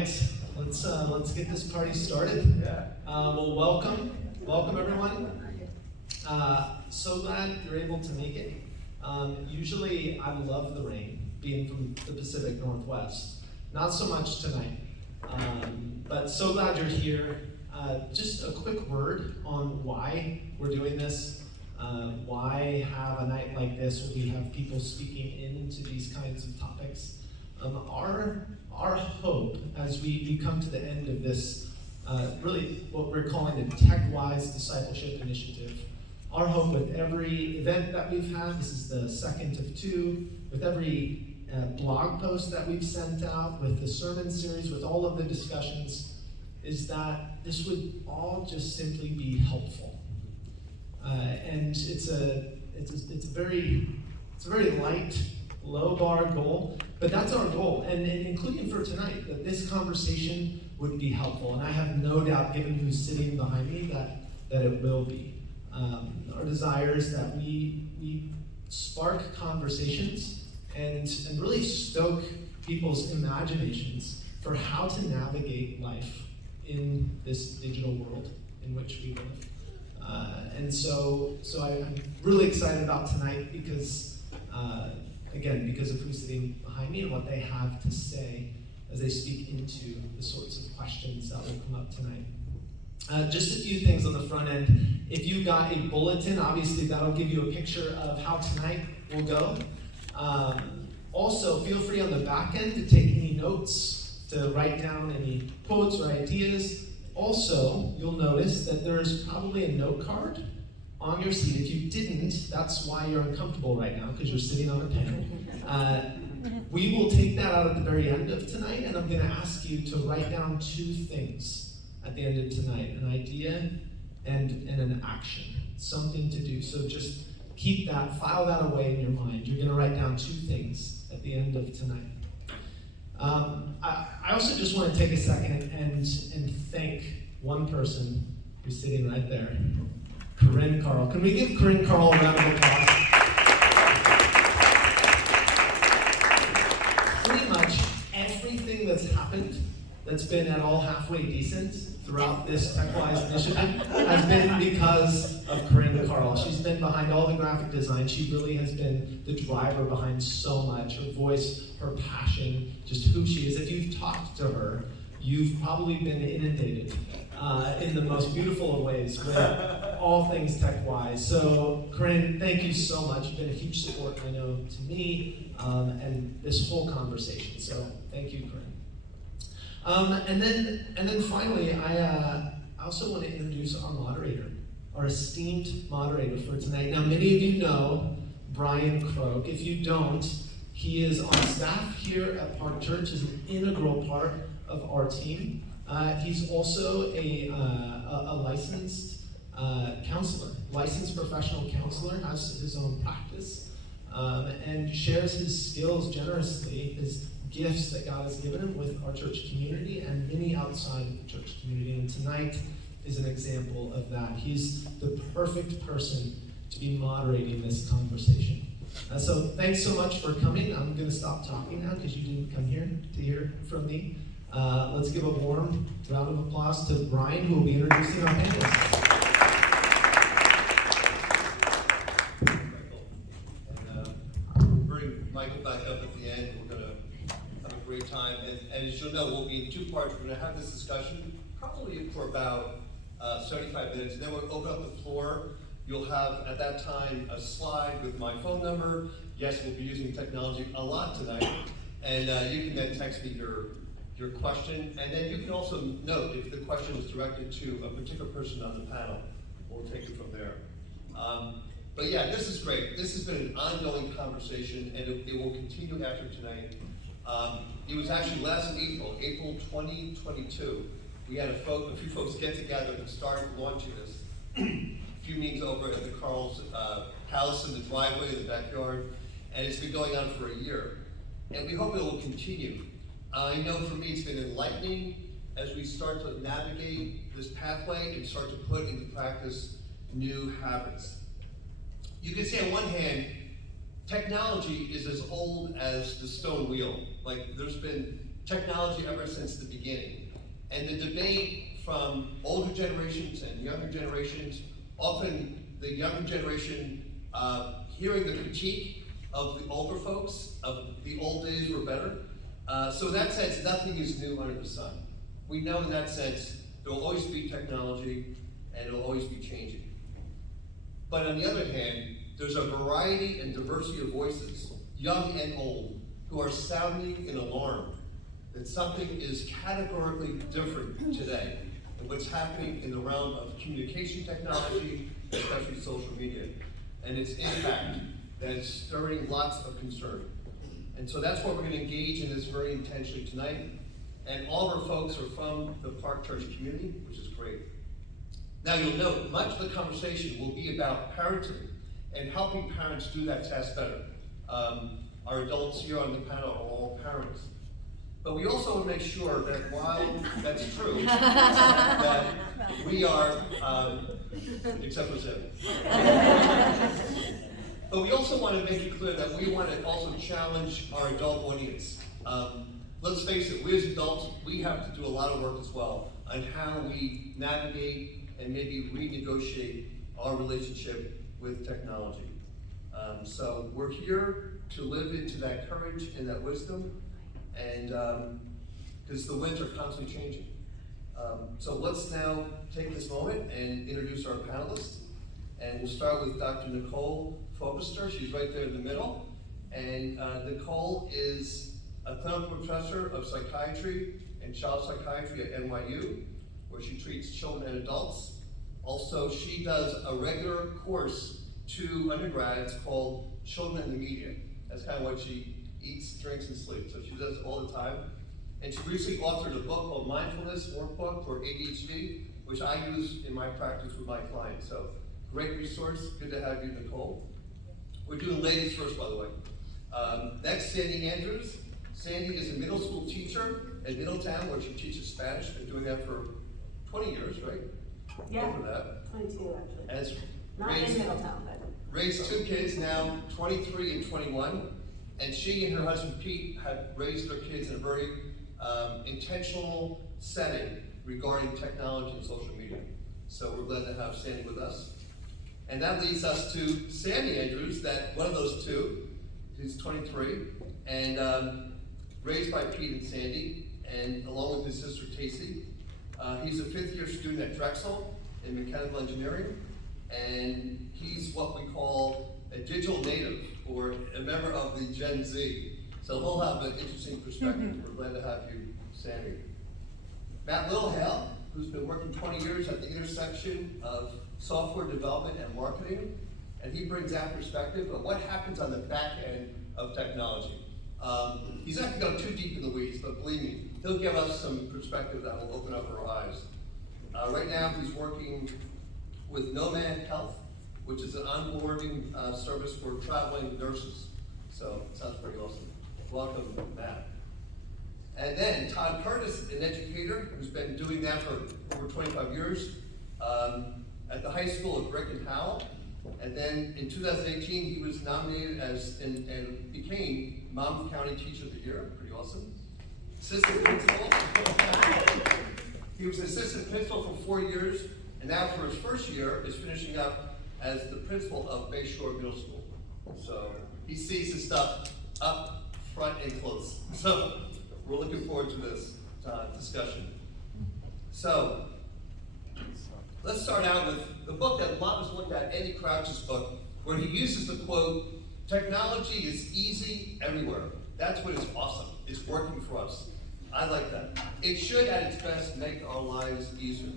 right, let's get this party started. Yeah. Well, welcome everyone. So glad you're able to make it. Usually I love the rain, being from the Pacific Northwest. Not so much tonight, but so glad you're here. Just a quick word on why we're doing this. Why have a night like this where we have people speaking into these kinds of topics? Our hope as we come to the end of this, really what we're calling the TechWise Discipleship Initiative. Our hope with every event that we've had, this is the second of two, with every blog post that we've sent out, with the sermon series, with all of the discussions, is that this would all just simply be helpful. And it's a very light, low bar goal, but that's our goal, and including for tonight, that this conversation would be helpful, and I have no doubt, given who's sitting behind me, that it will be. Our desire is that we spark conversations and really stoke people's imaginations for how to navigate life in this digital world in which we live. And so I'm really excited about tonight because, again, because of who's sitting behind me and what they have to say as they speak into the sorts of questions that will come up tonight. Just a few things on the front end. If you got a bulletin, obviously that'll give you a picture of how tonight will go. Also, feel free on the back end to take any notes, to write down any quotes or ideas. Also, you'll notice that there's probably a note card on your seat. If you didn't, that's why you're uncomfortable right now, because you're sitting on a pen. We will take that out at the very end of tonight, and I'm going to ask you to write down two things at the end of tonight, an idea and an action, something to do. So just keep that, file that away in your mind. You're going to write down two things at the end of tonight. I also just want to take a second and thank one person who's sitting right there, Corinne Carl. Can we give Corinne Carl a round of applause? Pretty much everything that's happened that's been at all halfway decent throughout this TechWise initiative has been because of Corinne Carl. She's been behind all the graphic design. She really has been the driver behind so much. Her voice, her passion, just who she is. If you've talked to her, you've probably been inundated in the most beautiful of ways with all things TechWise. So Corinne, thank you so much. You've been a huge support, I know, to me and this whole conversation. So thank you, Corinne. And then finally, I also want to introduce our moderator, our esteemed moderator for tonight. Now, many of you know Brian Croak. If you don't, he is on staff here at Park Church as an integral part of our team. He's also a licensed counselor, licensed professional counselor, has his own practice, and shares his skills generously, his gifts that God has given him with our church community and many outside of the church community. And tonight is an example of that. He's the perfect person to be moderating this conversation. So thanks so much for coming. I'm going to stop talking now because you didn't come here to hear from me. Let's give a warm round of applause to Brian, who will be introducing our panelists. Bring Michael back up at the end. We're going to have a great time. And as you'll know, we'll be in two parts. We're going to have this discussion probably for about 75 minutes. And then we'll open up the floor. You'll have, at that time, a slide with my phone number. Yes, we'll be using technology a lot tonight. And you can then text me your question. And then you can also note if the question is directed to a particular person on the panel. We'll take it from there. But yeah, this is great. This has been an ongoing conversation, and it will continue after tonight. It was actually last April 2022, we had a few folks get together and start launching this. A few meetings over at the Carl's house in the driveway in the backyard, and it's been going on for a year. And we hope it will continue. I know for me it's been enlightening as we start to navigate this pathway and start to put into practice new habits. You can say on one hand, technology is as old as the stone wheel. Like there's been technology ever since the beginning. And the debate from older generations and younger generations, often the younger generation hearing the critique of the older folks, of the old days were better. So in that sense, nothing is new under the sun. We know in that sense, there will always be technology and it will always be changing. But on the other hand, there's a variety and diversity of voices, young and old, who are sounding an alarm that something is categorically different today in what's happening in the realm of communication technology, especially social media, and its impact that is stirring lots of concern. And so that's what we're going to engage in this very intentionally tonight. And all of our folks are from the Park Church community, which is great. Now you'll note, much of the conversation will be about parenting and helping parents do that task better. Our adults here on the panel are all parents. But we also want to make sure that while that's true, that we are, except for Sam. But we also want to make it clear that we want to also challenge our adult audience. Let's face it, we as adults, we have to do a lot of work as well on how we navigate and maybe renegotiate our relationship with technology. So we're here to live into that courage and that wisdom, and because the winds are constantly changing. So let's now take this moment and introduce our panelists. And we'll start with Dr. Nicole Fobister. She's right there in the middle. And Nicole is a clinical professor of psychiatry and child psychiatry at NYU, where she treats children and adults. Also, she does a regular course to undergrads called Children in the Media. That's kind of what she eats, drinks, and sleeps. So she does it all the time. And she recently authored a book called Mindfulness Workbook for ADHD, which I use in my practice with my clients. So great resource. Good to have you, Nicole. We're doing ladies first, by the way. Next, Sandy Andrews. Sandy is a middle school teacher at Middletown, where she teaches Spanish. Been doing that for 20 years, right? Yeah, Over that. 22 actually. Has Not in Middletown, but. raised two kids now, 23 and 21. And she and her husband Pete have raised their kids in a very intentional setting regarding technology and social media. So we're glad to have Sandy with us. And that leads us to Sandy Andrews, that one of those two, who's 23, and raised by Pete and Sandy, and along with his sister Casey. He's a 5th year student at Drexel in mechanical engineering, and he's what we call a digital native, or a member of the Gen Z. So he'll have an interesting perspective. We're glad to have you, Sandy. Matt Littlehale, who's been working 20 years at the intersection of software development and marketing, and he brings that perspective of what happens on the back end of technology. He's not going to go too deep in the weeds, but believe me, he'll give us some perspective that will open up our eyes. Right now, he's working with Nomad Health, which is an onboarding service for traveling nurses. So it sounds pretty awesome. Welcome, Matt. And then Todd Curtis, an educator who's been doing that for over 25 years at the high school of Brick and Howell. And then in 2018, he was nominated as and became Monmouth County Teacher of the Year. Pretty awesome. Assistant principal. He was assistant principal for 4 years, and now for his first year is finishing up as the principal of Bayshore Middle School. So he sees his stuff up front and close. So we're looking forward to this discussion. So let's start out with the book that a lot of us looked at, Andy Crouch's book, where he uses the quote, "Technology is easy everywhere. That's what is awesome. It's working for us." I like that. It should, at its best, make our lives easier.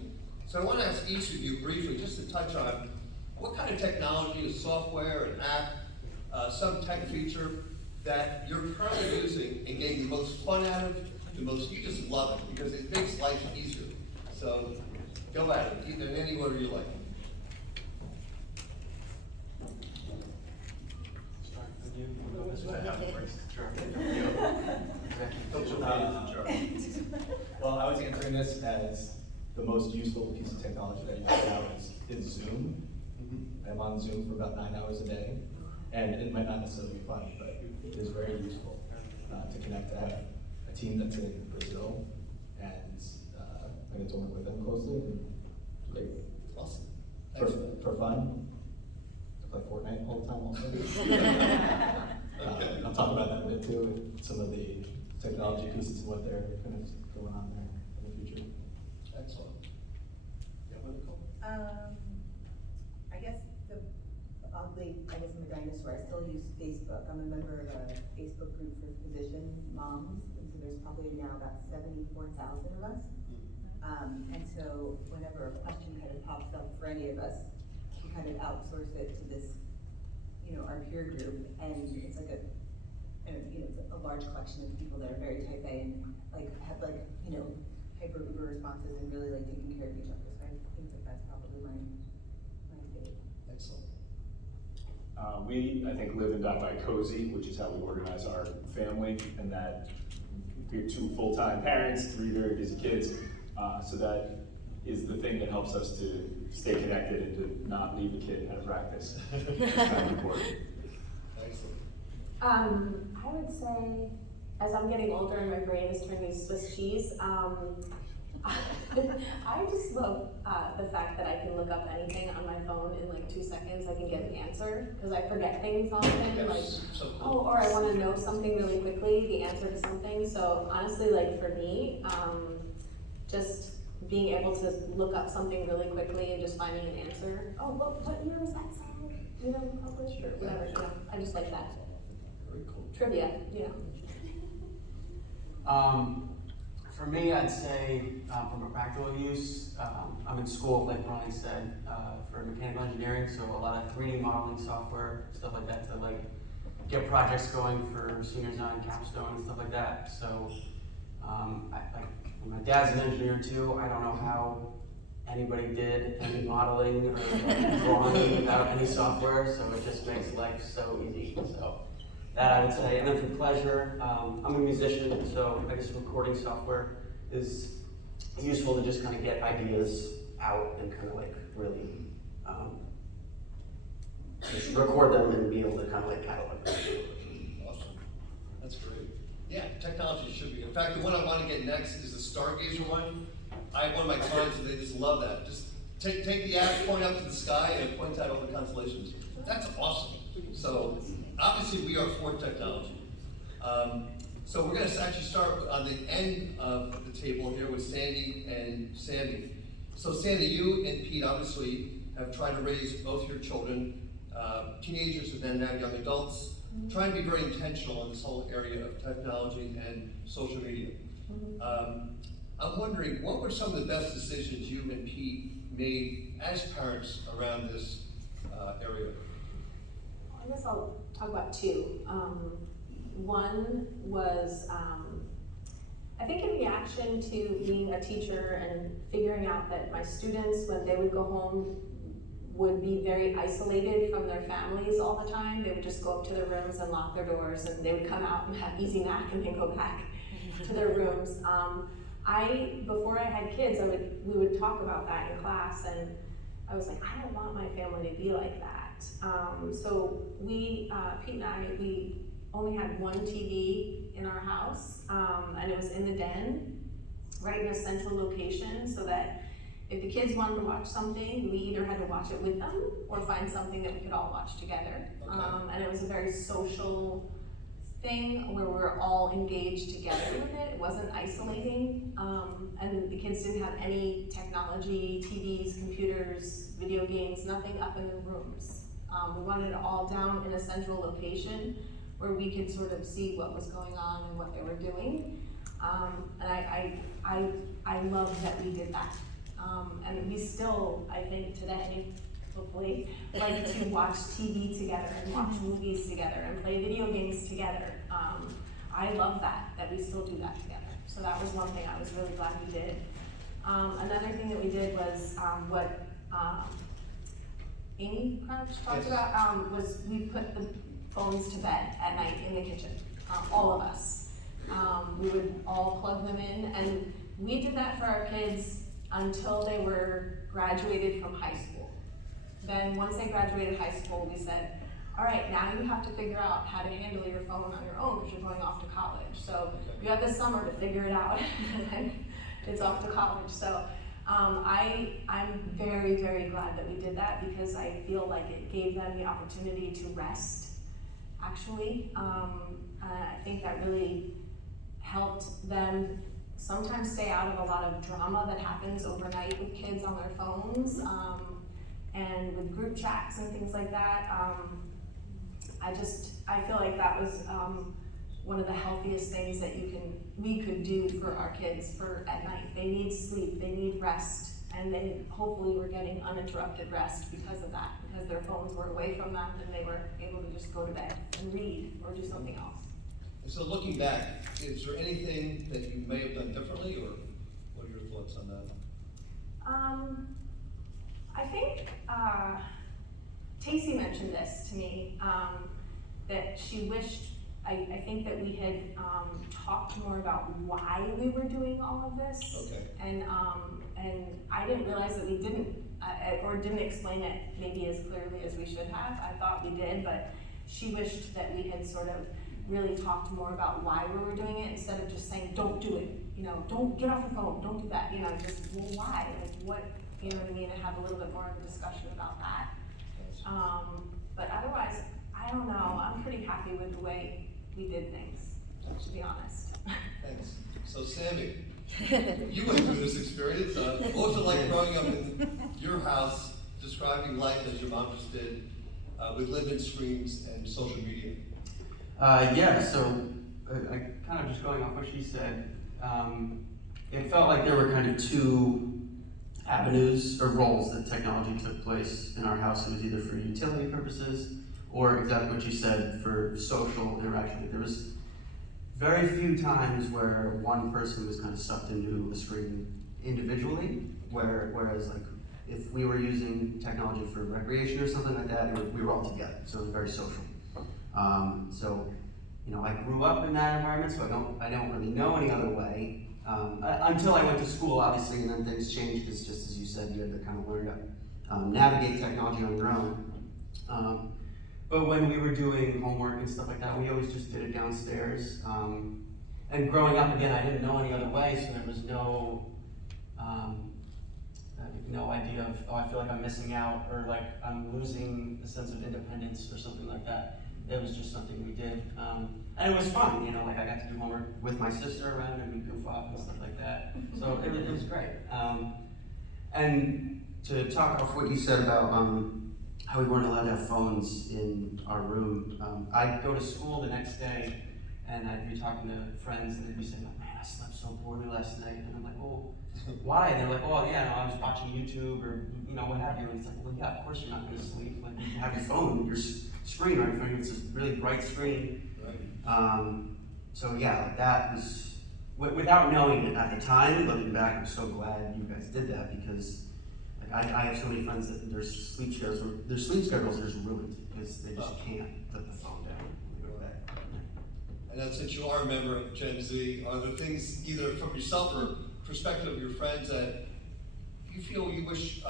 So I want to ask each of you briefly, just to touch on what kind of technology, a software, an app, some tech feature that you're currently using and getting the most fun out of, you just love it because it makes life easier. So go at it, either in any order you like. Well, I was answering this as the most useful piece of technology that you have now is Zoom. I'm on Zoom for about 9 hours a day, and it might not necessarily be fun, but it is very useful to connect, to have a a team that's in Brazil, and I get to work with them closely, and they, Awesome. for fun, to play Fortnite all the time also. Okay. I'll talk about that a bit too, some of the technology pieces and what they're kind of going on there in the future. Excellent. You have one, Nicole? I guess oddly, I guess I'm a dinosaur, I still use Facebook. I'm a member of a Facebook group for physician moms, and so there's probably now about 74,000 of us. And so whenever a question kind of pops up for any of us, we kind of outsource it to this, our peer group, and it's like it's a large collection of people that are very type A and have hyper uber responses and really taking care of each other. So I think that that's probably my favorite. Excellent. We, I think, live and die by cozy, which is how we organize our family, and that we have 2 full-time parents, 3 very busy kids, so that is the thing that helps us to stay connected and to not leave a kid out of practice. It's kind of important. Excellent. I would say, as I'm getting older and my brain is turning to Swiss cheese, I just love the fact that I can look up anything on my phone in 2 seconds. I can get an answer, because I forget things often, So cool. or I want to know something really quickly, the answer to something. So honestly, for me, just being able to look up something really quickly and just finding an answer. Oh, what year was that song, published, or whatever, I just like that. Very cool. Trivia, For me, I'd say from a practical use, I'm in school, like Ronnie said, for mechanical engineering, so a lot of 3D modeling software, stuff like that, to get projects going for seniors on capstone and stuff like that. So my dad's an engineer too. I don't know how anybody did any modeling or drawing without any software, so it just makes life so easy. So that I would say. And then for pleasure, I'm a musician, so I guess recording software is useful to just kind of get ideas out and kind of really just record them and be able to kind of catalog them. Awesome. That's great. Yeah, technology should be. In fact, the one I want to get next is the Stargazer one. I have one of my clients and they just love that. Just take the app, point up to the sky, and it points out all the constellations. That's awesome. So obviously we are for technology. So we're going to actually start on the end of the table here with Sandy and Sandy. So Sandy, you and Pete obviously have tried to raise both your children, teenagers and then now young adults, trying to be very intentional in this whole area of technology and social media. I'm wondering, what were some of the best decisions you and Pete made as parents around this area? I guess I'll talk about 2. One was, I think in reaction to being a teacher and figuring out that my students, when they would go home, would be very isolated from their families all the time. They would just go up to their rooms and lock their doors, and they would come out and have easy nap and then go back to their rooms. Before I had kids, we would talk about that in class, and I was like, I don't want my family to be like that. So we, Pete and I, we only had one TV in our house, and it was in the den, right in a central location, so that if the kids wanted to watch something, we either had to watch it with them or find something that we could all watch together. Okay. And it was a very social thing where we're all engaged together with it. It wasn't isolating, and the kids didn't have any technology, TVs, computers, video games, nothing up in their rooms. We wanted it all down in a central location where we could sort of see what was going on and what they were doing. And I love that we did that. And we still, I think today, hopefully, like to watch TV together and watch movies together and play video games together. I love that we still do that together. So that was one thing I was really glad we did. Another thing that we did was what Amy Crouch talked about, was we put the phones to bed at night in the kitchen, all of us. We would all plug them in, and we did that for our kids until they were graduated from high school. Then once they graduated high school, we said, all right, now you have to figure out how to handle your phone on your own because you're going off to college. So you have this summer to figure it out, and then it's off to college. So I'm very, very glad that we did that because I feel like it gave them the opportunity to rest, actually. I think that really helped them sometimes stay out of a lot of drama that happens overnight with kids on their phones, and with group chats and things like that. I feel like that was one of the healthiest things that we could do for our kids at night. They need sleep, they need rest, and they hopefully were getting uninterrupted rest because of that, because their phones were away from them and they were able to just go to bed and read or do something else. And so looking back, is there anything that you may have done differently, or what are your thoughts on that? I think Tacey mentioned this to me, that she wished, I think that we had talked more about why we were doing all of this. Okay. And I didn't realize that we didn't, or didn't explain it maybe as clearly as we should have. I thought we did, but she wished that we had sort of really talked more about why we were doing it instead of just saying, don't do it, don't get off your phone, don't do that, just, well, why? Like, what, you know what I mean? And have a little bit more of a discussion about that. But otherwise, I don't know, I'm pretty happy with the way we did things, to be honest. Thanks. So Sammy, you went through this experience. What was it like growing up in your house, describing life as your mom just did, with Linden screens and social media? So I kind of just going off what she said, it felt like there were kind of two avenues or roles that technology took place in our house. It was either for utility purposes or exactly what you said, for social interaction. There was very few times where one person was kind of sucked into a screen individually, whereas like if we were using technology for recreation or something like that, we were all together, so it was very social. I grew up in that environment, so I don't really know any other way. Until I went to school, obviously, and then things changed, because just as you said, you had to kind of learn to navigate technology on your own. But when we were doing homework and stuff like that, we always just did it downstairs. And growing up, again, I didn't know any other way, so there was no idea of, oh, I feel like I'm missing out, or like I'm losing the sense of independence or something like that. It was just something we did. And it was fun, like I got to do homework with my sister around and we goof off and stuff like that. So it was great. And to talk off what you said about how we weren't allowed to have phones in our room, I'd go to school the next day and I'd be talking to friends and they'd be saying, man, I slept so poorly last night. And I'm like, oh, why? And they're like, oh yeah, no, I was watching YouTube or what have you. And it's like, well, yeah, of course you're not going to sleep. Like, you have your phone, your screen right in front of you. It's a really bright screen. Right. So yeah, like that was, without knowing it at the time, looking back, I'm so glad you guys did that, because like I have so many friends that their sleep schedules are just ruined because they just can't put the phone down when they go to bed. And then since you are a member of Gen Z, are there things either from yourself or perspective of your friends that you feel you wish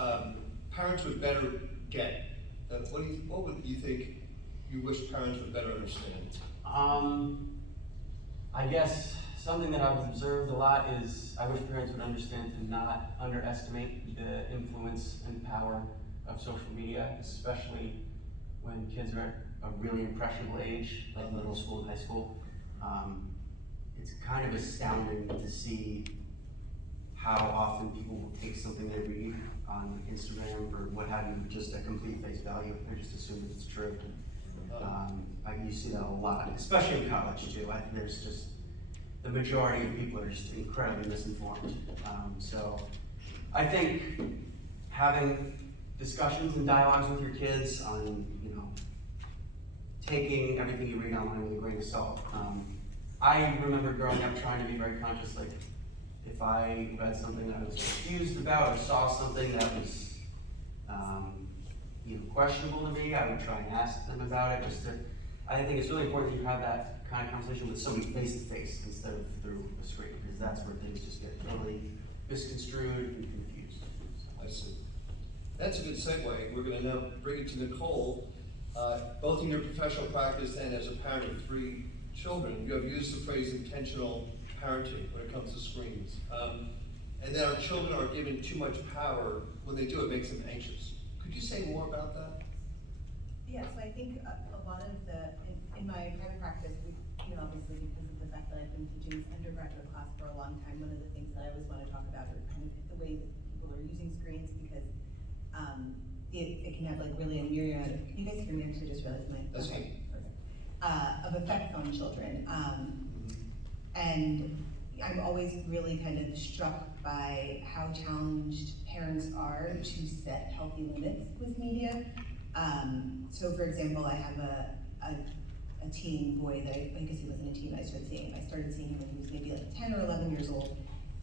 parents would better get? What would you think you wish parents would better understand? I guess something that I've observed a lot is I wish parents would understand to not underestimate the influence and power of social media, especially when kids are at a really impressionable age, like middle school and high school. It's kind of astounding to see how often people will take something they read on Instagram or what have you, just at complete face value. They just assume that it's true. You see that a lot, especially in college too. There's just, the majority of people are just incredibly misinformed. So I think having discussions and dialogues with your kids on, taking everything you read online with a grain of salt. I remember growing up trying to be very conscious, like if I read something that I was confused about or saw something that was questionable to me, I would try and ask them about it. I think it's really important that you have that kind of conversation with somebody face to face instead of through a screen, because that's where things just get totally misconstrued and confused. I see. That's a good segue. We're going to now bring it to Nicole. both in your professional practice and as a parent of 3 children, you have used the phrase intentional parenting when it comes to screens. And that our children are given too much power. When they do, it makes them anxious. Could you say more about that? Yeah, so I think a lot of in my private practice, obviously because of the fact that I've been teaching this undergraduate class for a long time, one of the things that I always want to talk about are kind of the way that people are using screens, because it can have like really a myriad, you guys hear me, actually just realized my. That's okay, perfect. Of effects on children. And I'm always really kind of struck by how challenged parents are to set healthy limits with media. So for example, I have a teen boy that I guess he wasn't a teen, I started seeing him when he was maybe like 10 or 11 years old.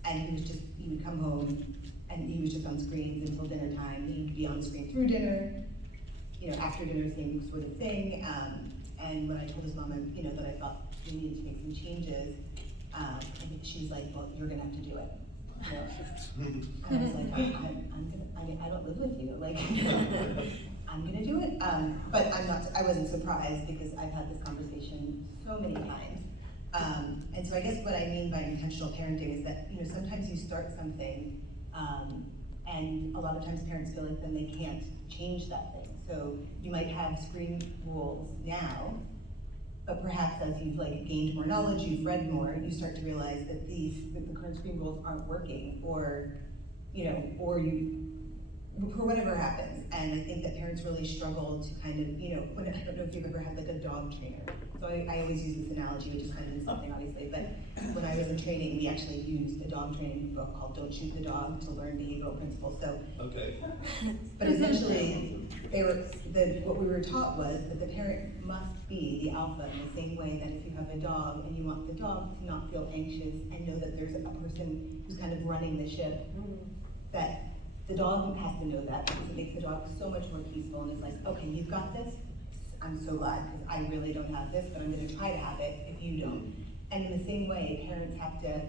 And he would come home and he was just on screens until dinner time. He'd be on screen through dinner, after dinner, same sort of thing. And when I told his mom, that I thought we needed to make some changes, she's like, well, you're gonna have to do it. And I was like, I don't live with you, like, I'm gonna do it. But I wasn't surprised because I've had this conversation so many times. And so I guess what I mean by intentional parenting is that, sometimes you start something, and a lot of times parents feel like then they can't change that thing. So you might have screen rules now, but perhaps as you've gained more knowledge, you've read more, you start to realize that the current screen rules aren't working, or for whatever happens. And I think that parents really struggle to kind of, I don't know if you've ever had a dog trainer. So I always use this analogy, which is kind of something obviously, but when I was in training, we actually used a dog training book called Don't Shoot the Dog to learn behavioral principles. So, Okay. but essentially, what we were taught was that the parent must be the alpha in the same way that if you have a dog and you want the dog to not feel anxious and know that there's a person who's kind of running the ship, that the dog has to know that, because it makes the dog so much more peaceful and it's like, okay, you've got this. I'm so glad, because I really don't have this, but I'm gonna try to have it if you don't. And in the same way, parents have to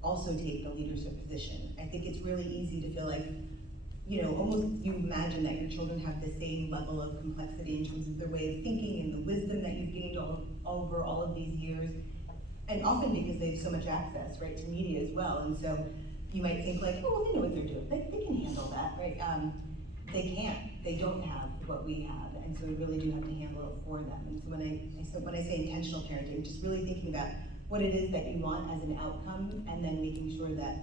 also take the leadership position. I think it's really easy to feel like, almost you imagine that your children have the same level of complexity in terms of their way of thinking and the wisdom that you've gained over all of these years. And often because they have so much access, right, to media as well. And so you might think like, oh, well, they know what they're doing. They can handle that, right? They can't. They don't have what we have, and so we really do have to handle it for them. And so when I say intentional parenting, just really thinking about what it is that you want as an outcome, and then making sure that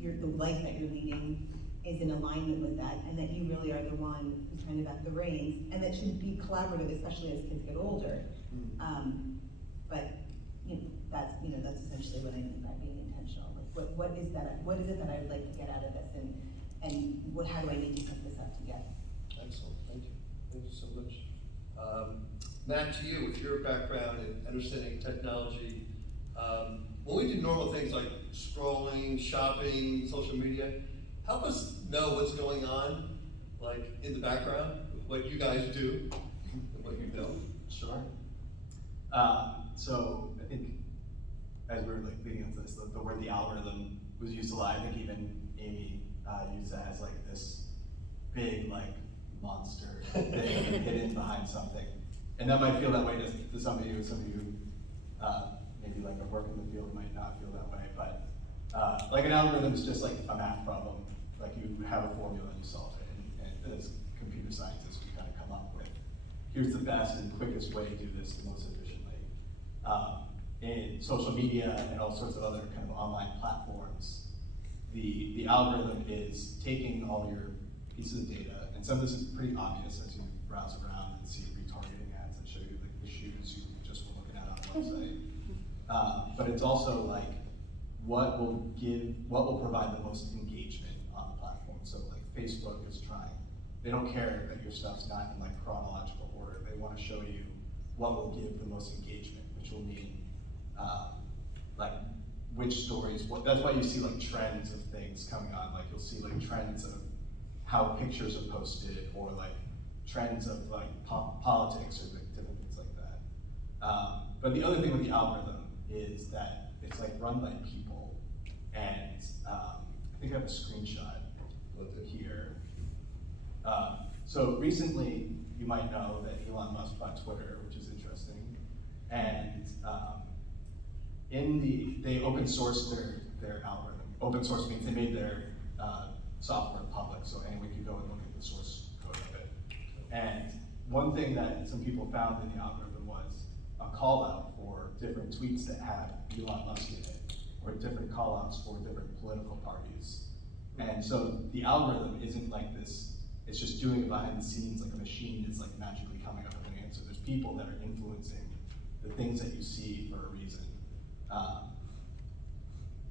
the life that you're leading is in alignment with that, and that you really are the one who's kind of at the reins, and that should be collaborative, especially as kids get older. But that's essentially what I mean by being intentional. Like, what is that? What is it that I would like to get out of this, and how do I need to set this up to get? Excellent, thank you. Thank you so much. Matt, to you, with your background in understanding technology, when we do normal things like scrolling, shopping, social media, help us know what's going on, like in the background, what you guys do, and what you know. Sure. So I think as we were leading up to this, the word the algorithm was used a lot. I think even Amy used that as this big monster thing hidden behind something. And that might feel that way to some of you maybe are working in the field might not feel that way, but an algorithm is just a math problem. You have a formula and you solve it, and as computer scientists we kind of come up with, here's the best and quickest way to do this the most efficiently. In social media and all sorts of other kind of online platforms, the algorithm is taking all your pieces of data, and some of this is pretty obvious as you browse around and see retargeting ads that show you the shoes you just were looking at on the website. But it's also what will provide the most engagement on the platform. So Facebook is trying, they don't care that your stuff's not in chronological order. They want to show you what will give the most engagement, which will mean which stories, that's why you see trends of things coming on. You'll see trends of how pictures are posted, or trends of politics or different things like that. But the other thing with the algorithm is that it's run by people, and I think I have a screenshot here. So recently, you might know that Elon Musk bought Twitter, which is interesting. And they open sourced their algorithm. Open source means they made their software public, so anyone could go and look at the source code of it. And one thing that some people found in the algorithm was a call out for different tweets that had Elon Musk in it, or different call outs for different political parties. And so the algorithm isn't like this, it's just doing it behind the scenes like a machine is like magically coming up with an answer. There's people that are influencing the things that you see for a reason.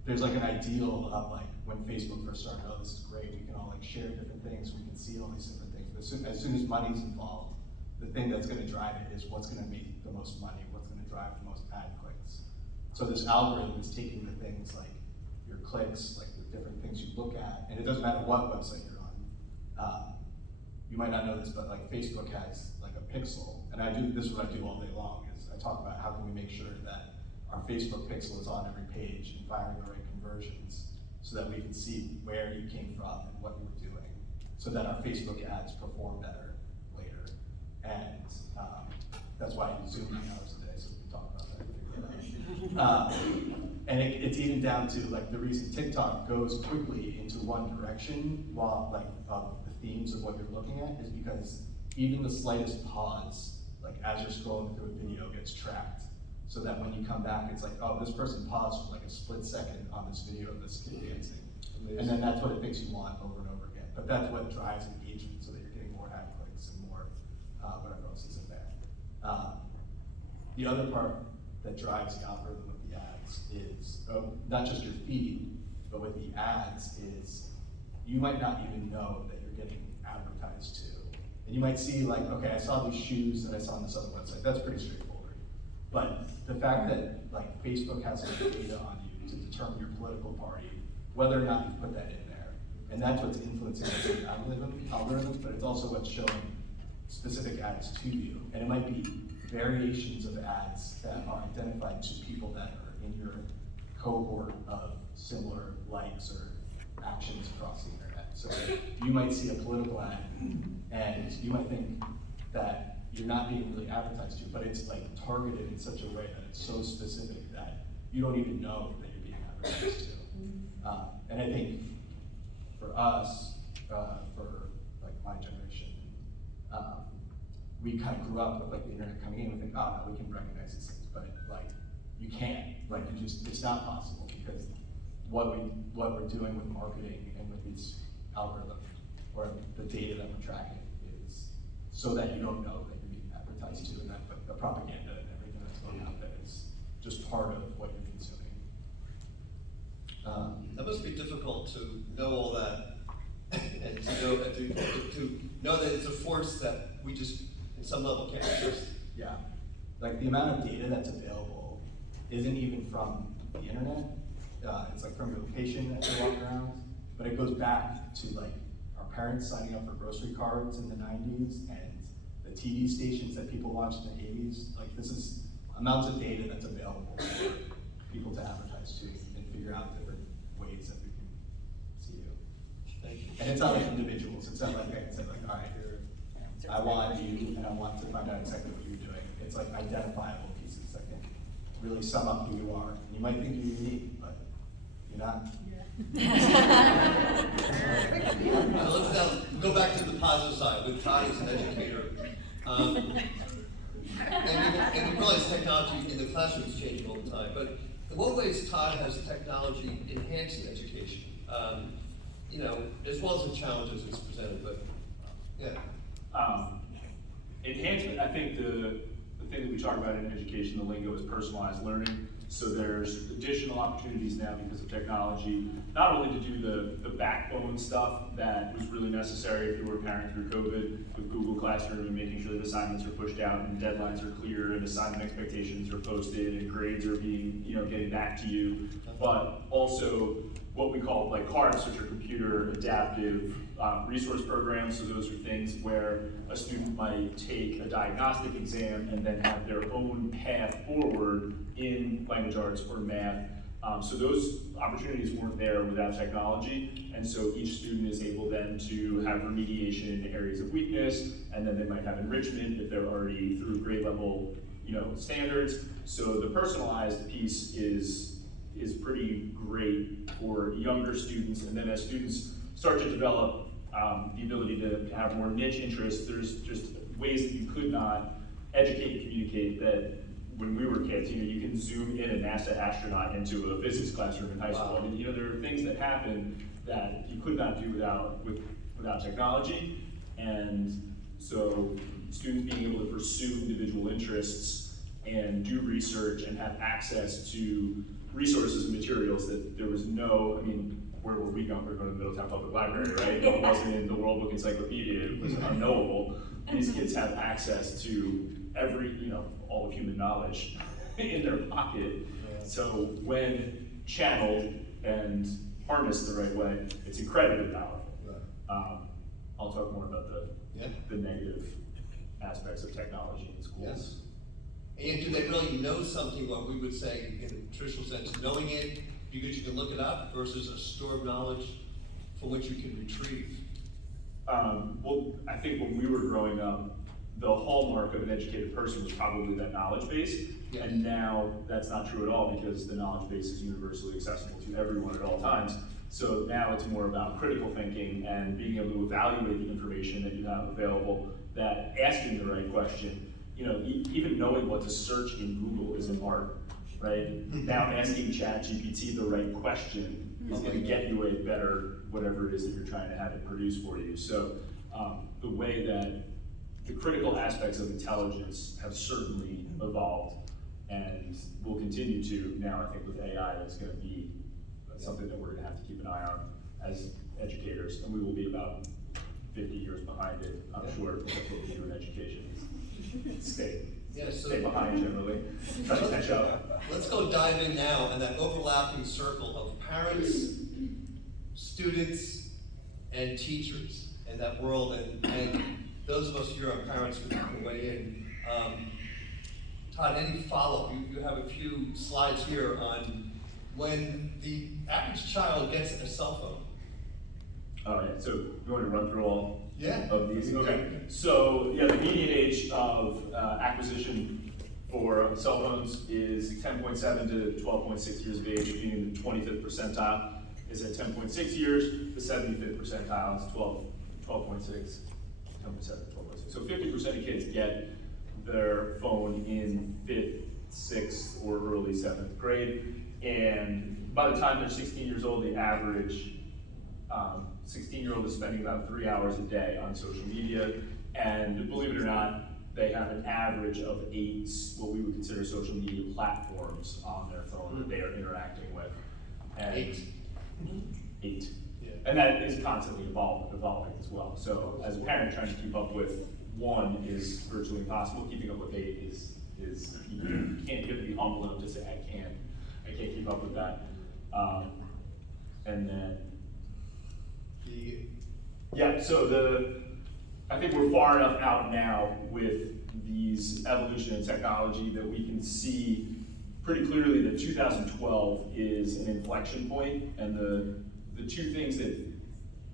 There's like an ideal of like when Facebook first started, oh, this is great, we can all like share different things, we can see all these different things. But as soon as money's involved, the thing that's gonna drive it is what's gonna make the most money, what's gonna drive the most ad clicks. So this algorithm is taking the things like your clicks, like the different things you look at, and it doesn't matter what website you're on. You might not know this, but like Facebook has like a pixel, and this is what I do all day long, is I talk about how can we make sure that our Facebook pixel is on every page and firing the right conversions so that we can see where you came from and what you were doing, so that our Facebook ads perform better later. And that's why I Zoom 9 hours a day, so we can talk about that and figure it out. And it's even down to like the reason TikTok goes quickly into one direction while like the themes of what you're looking at is because even the slightest pause, like as you're scrolling through a video, gets tracked. So that when you come back, it's like, oh, this person paused for like a split second on this video of this kid dancing. Amazing. And then that's what it makes you want over and over again. But that's what drives engagement, so that you're getting more ad clicks and more whatever else is in there. The other part that drives the algorithm of the ads is not just your feed, but with the ads is you might not even know that you're getting advertised to. And you might see like, okay, I saw these shoes that I saw on this other website. That's pretty straightforward. But the fact that like Facebook has some data on you to determine your political party, whether or not you put that in there, and that's what's influencing the algorithms, but it's also what's showing specific ads to you. And it might be variations of ads that are identified to people that are in your cohort of similar likes or actions across the internet. So you might see a political ad and you might think that you're not being really advertised to, but it's like targeted in such a way that it's so specific that you don't even know that you're being advertised to. And I think for us, for like my generation, we kind of grew up with like the internet coming in and think, oh no, we can recognize these things, but like you can't, like it's not possible because what we're doing with marketing and with these algorithms or the data that we're tracking is so that you don't know that you're being advertised to, and that the propaganda and everything that's going out there is just part of what you're consuming. That must be difficult to know all that and to know that it's a force that we just, in some level, can't resist. Yeah, like the amount of data that's available isn't even from the internet. It's like from your location as you're walking around, but it goes back to like our parents signing up for grocery cards in the 90s and the TV stations that people watched in the 80s. Like this is amounts of data that's available for people to advertise to and figure out different ways that we can see you. Thank you. And it's not like individuals. It's not like I said, like, all right, I want you and I want to find out exactly what you're doing. It's like identifiable pieces that can really sum up who you are. And you might think you're unique, but you're not. Let's now go back to the positive side with Todd as an educator. And you realize technology in the classroom is changing all the time, but in what ways Todd has technology enhancing education? You know, as well as the challenges it's presented, but yeah. Enhancement, I think the thing that we talk about in education, the lingo is personalized learning. So there's additional opportunities now because of technology, not only to do the backbone stuff that was really necessary if you were a parent through COVID with Google Classroom and making sure that assignments are pushed out and deadlines are clear and assignment expectations are posted and grades are being, getting back to you, but also what we call like CARDS, which are computer adaptive resource programs. So those are things where a student might take a diagnostic exam and then have their own path forward in language arts or math So those opportunities weren't there without technology, and so each student is able then to have remediation in areas of weakness, and then they might have enrichment if they're already through grade level, standards. So the personalized piece is pretty great for younger students, and then as students start to develop the ability to have more niche interests, there's just ways that you could not educate and communicate that when we were kids, you can zoom in a NASA astronaut into a physics classroom in high school. Wow. And there are things that happen that you could not do without technology. And so students being able to pursue individual interests and do research and have access to resources and materials that there was no, where were we going? We were going to the Middletown Public Library, right? It wasn't in the World Book Encyclopedia, it was unknowable. These kids have access to every, all of human knowledge in their pocket. So when channeled and harnessed the right way, it's incredibly powerful. I'll talk more about the negative aspects of technology in schools. Yes. And yet, do they really know something, what we would say in the traditional sense, knowing it because you can look it up versus a store of knowledge from which you can retrieve? Well, I think when we were growing up, the hallmark of an educated person was probably that knowledge base. Yeah. And now that's not true at all because the knowledge base is universally accessible to everyone at all times. So now it's more about critical thinking and being able to evaluate the information that you have available, that asking the right question, even knowing what to search in Google is an art, right? Now asking ChatGPT the right question is gonna get you a better, whatever it is that you're trying to have it produce for you. So the way that the critical aspects of intelligence have certainly evolved and will continue to. Now I think with AI, that's gonna be something that we're gonna have to keep an eye on as educators, and we will be about 50 years behind it, I'm sure, that's what we do in education. Stay behind generally, try to catch up. Let's go dive in now in that overlapping circle of parents, students, and teachers in that world, and those of us here are parents who can weigh in. Todd, any follow-up? You have a few slides here on when the average child gets a cell phone. Oh yeah, so you want to run through all Yeah. of these? Okay. So yeah, the median age of acquisition for cell phones is 10.7 to 12.6 years of age, meaning the 25th percentile is at 10.6 years, the 75th percentile is 12.6, 10.7, 12.6. So 50% of kids get their phone in 5th, 6th, or early 7th grade. And by the time they're 16 years old, the average 16-year-old is spending about 3 hours a day on social media. And believe it or not, they have an average of 8, what we would consider social media platforms on their phone that they are interacting with. And 8. Yeah. And that is constantly evolving as well. So as a parent, trying to keep up with 1 is virtually impossible. Keeping up with 8 is you can't get to be humble enough to say, I can't keep up with that. And then, so I think we're far enough out now with these evolution in technology that we can see pretty clearly that 2012 is an inflection point, and the two things that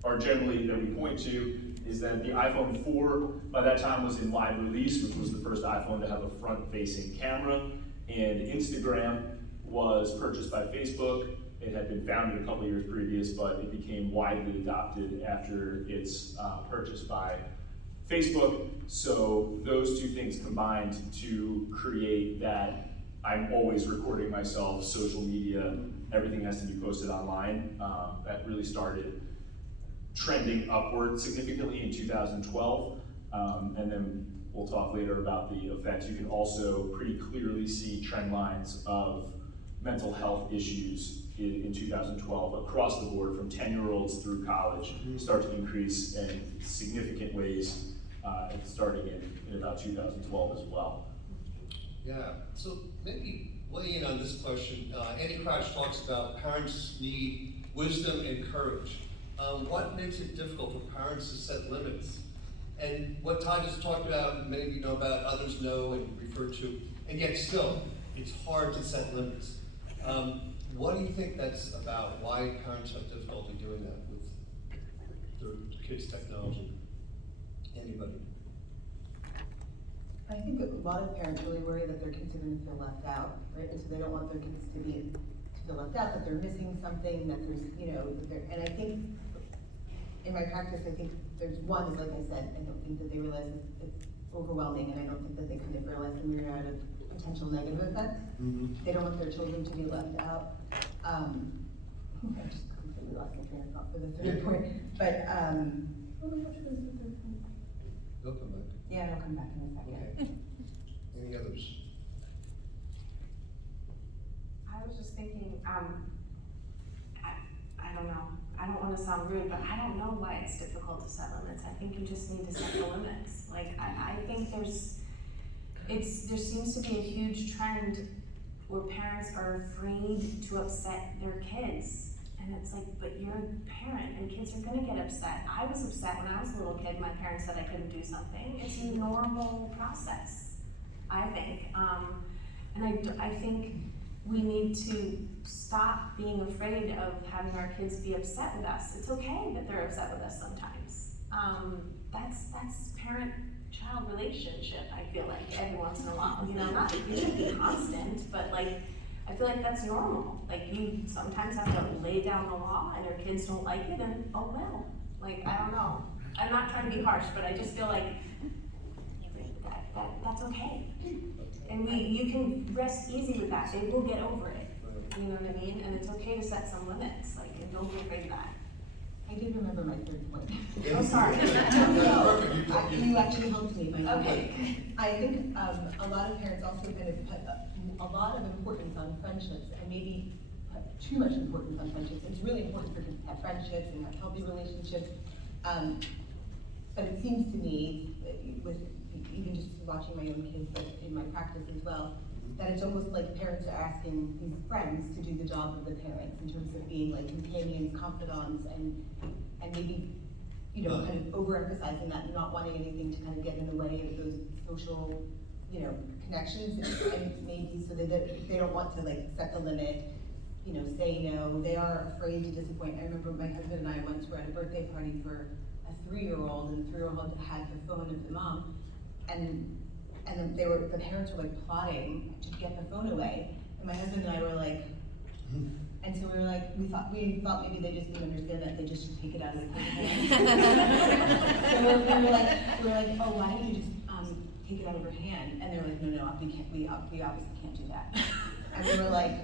are generally that we point to is that the iPhone 4 by that time was in wide release, which was the first iPhone to have a front-facing camera, and Instagram was purchased by Facebook. It had been founded a couple years previous, but it became widely adopted after its purchase by Facebook. So those two things combined to create that I'm always recording myself, social media, everything has to be posted online. That really started trending upward significantly in 2012. And then we'll talk later about the effects. You can also pretty clearly see trend lines of mental health issues in 2012 across the board, from 10-year-olds through college, start to increase in significant ways, starting in about 2012 as well. Yeah, so maybe weigh in on this question. Andy Crouch talks about parents need wisdom and courage. What makes it difficult for parents to set limits? And what Todd just talked about, many of you know about, others know and refer to, and yet still, it's hard to set limits. What do you think that's about? Why parents have difficulty doing that with their kids' technology? Anybody? I think a lot of parents really worry that their kids are gonna feel left out, right? And so they don't want their kids to feel left out, that they're missing something, that there's, you know, that they're, and I think, in my practice, I think there's one, is like I said, I don't think that they realize it's overwhelming, and I don't think that they kind of realize the myriad of potential negative effects. They don't want their children to be left out. I just completely lost my train of thought for the third point, but, oh my gosh, what was the third point? They'll come back. Yeah, it'll come back in a second. Okay. Any others? I was just thinking, I don't know, I don't wanna sound rude, but I don't know why it's difficult to set limits. I think you just need to set the limits. Like, I think there seems to be a huge trend where parents are afraid to upset their kids. And it's like, but you're a parent and kids are gonna get upset. I was upset when I was a little kid, my parents said I couldn't do something. It's a normal process, I think. And I think we need to stop being afraid of having our kids be upset with us. It's okay that they're upset with us sometimes. That's parent-child relationship, I feel like, every once in a while. You know, not, it shouldn't be constant, but like, I feel like that's normal. Like, you sometimes have to lay down the law and your kids don't like it, and oh well. Like, I don't know. I'm not trying to be harsh, but I just feel like that's okay. And you can rest easy with that. They will get over it. You know what I mean? And it's okay to set some limits, like, and don't be afraid of that. I did remember my third point. Oh, sorry. You actually helped me, my Okay. I think, a lot of parents also kind of put a lot of importance on friendships, and maybe put too much importance on friendships. It's really important for kids to have friendships and have healthy relationships. But it seems to me, with even just watching my own kids, but in my practice as well, that it's almost like parents are asking these friends to do the job of the parents in terms of being like companions, confidants, and maybe, you know, kind of overemphasizing that and not wanting anything to kind of get in the way of those social, you know, connections, and maybe so that they don't want to like set the limit, you know, say no. They are afraid to disappoint. I remember my husband and I once were at a birthday party for a 3-year-old, and the 3-year-old had the phone of the mom, and the parents were like plotting to get the phone away, and my husband and I were like, and so we were like, we thought maybe they just didn't understand that they just should take it out of the hand. So we were like, oh, why don't you just take it out of her hand? And they were like, no, we obviously can't do that. And we were like,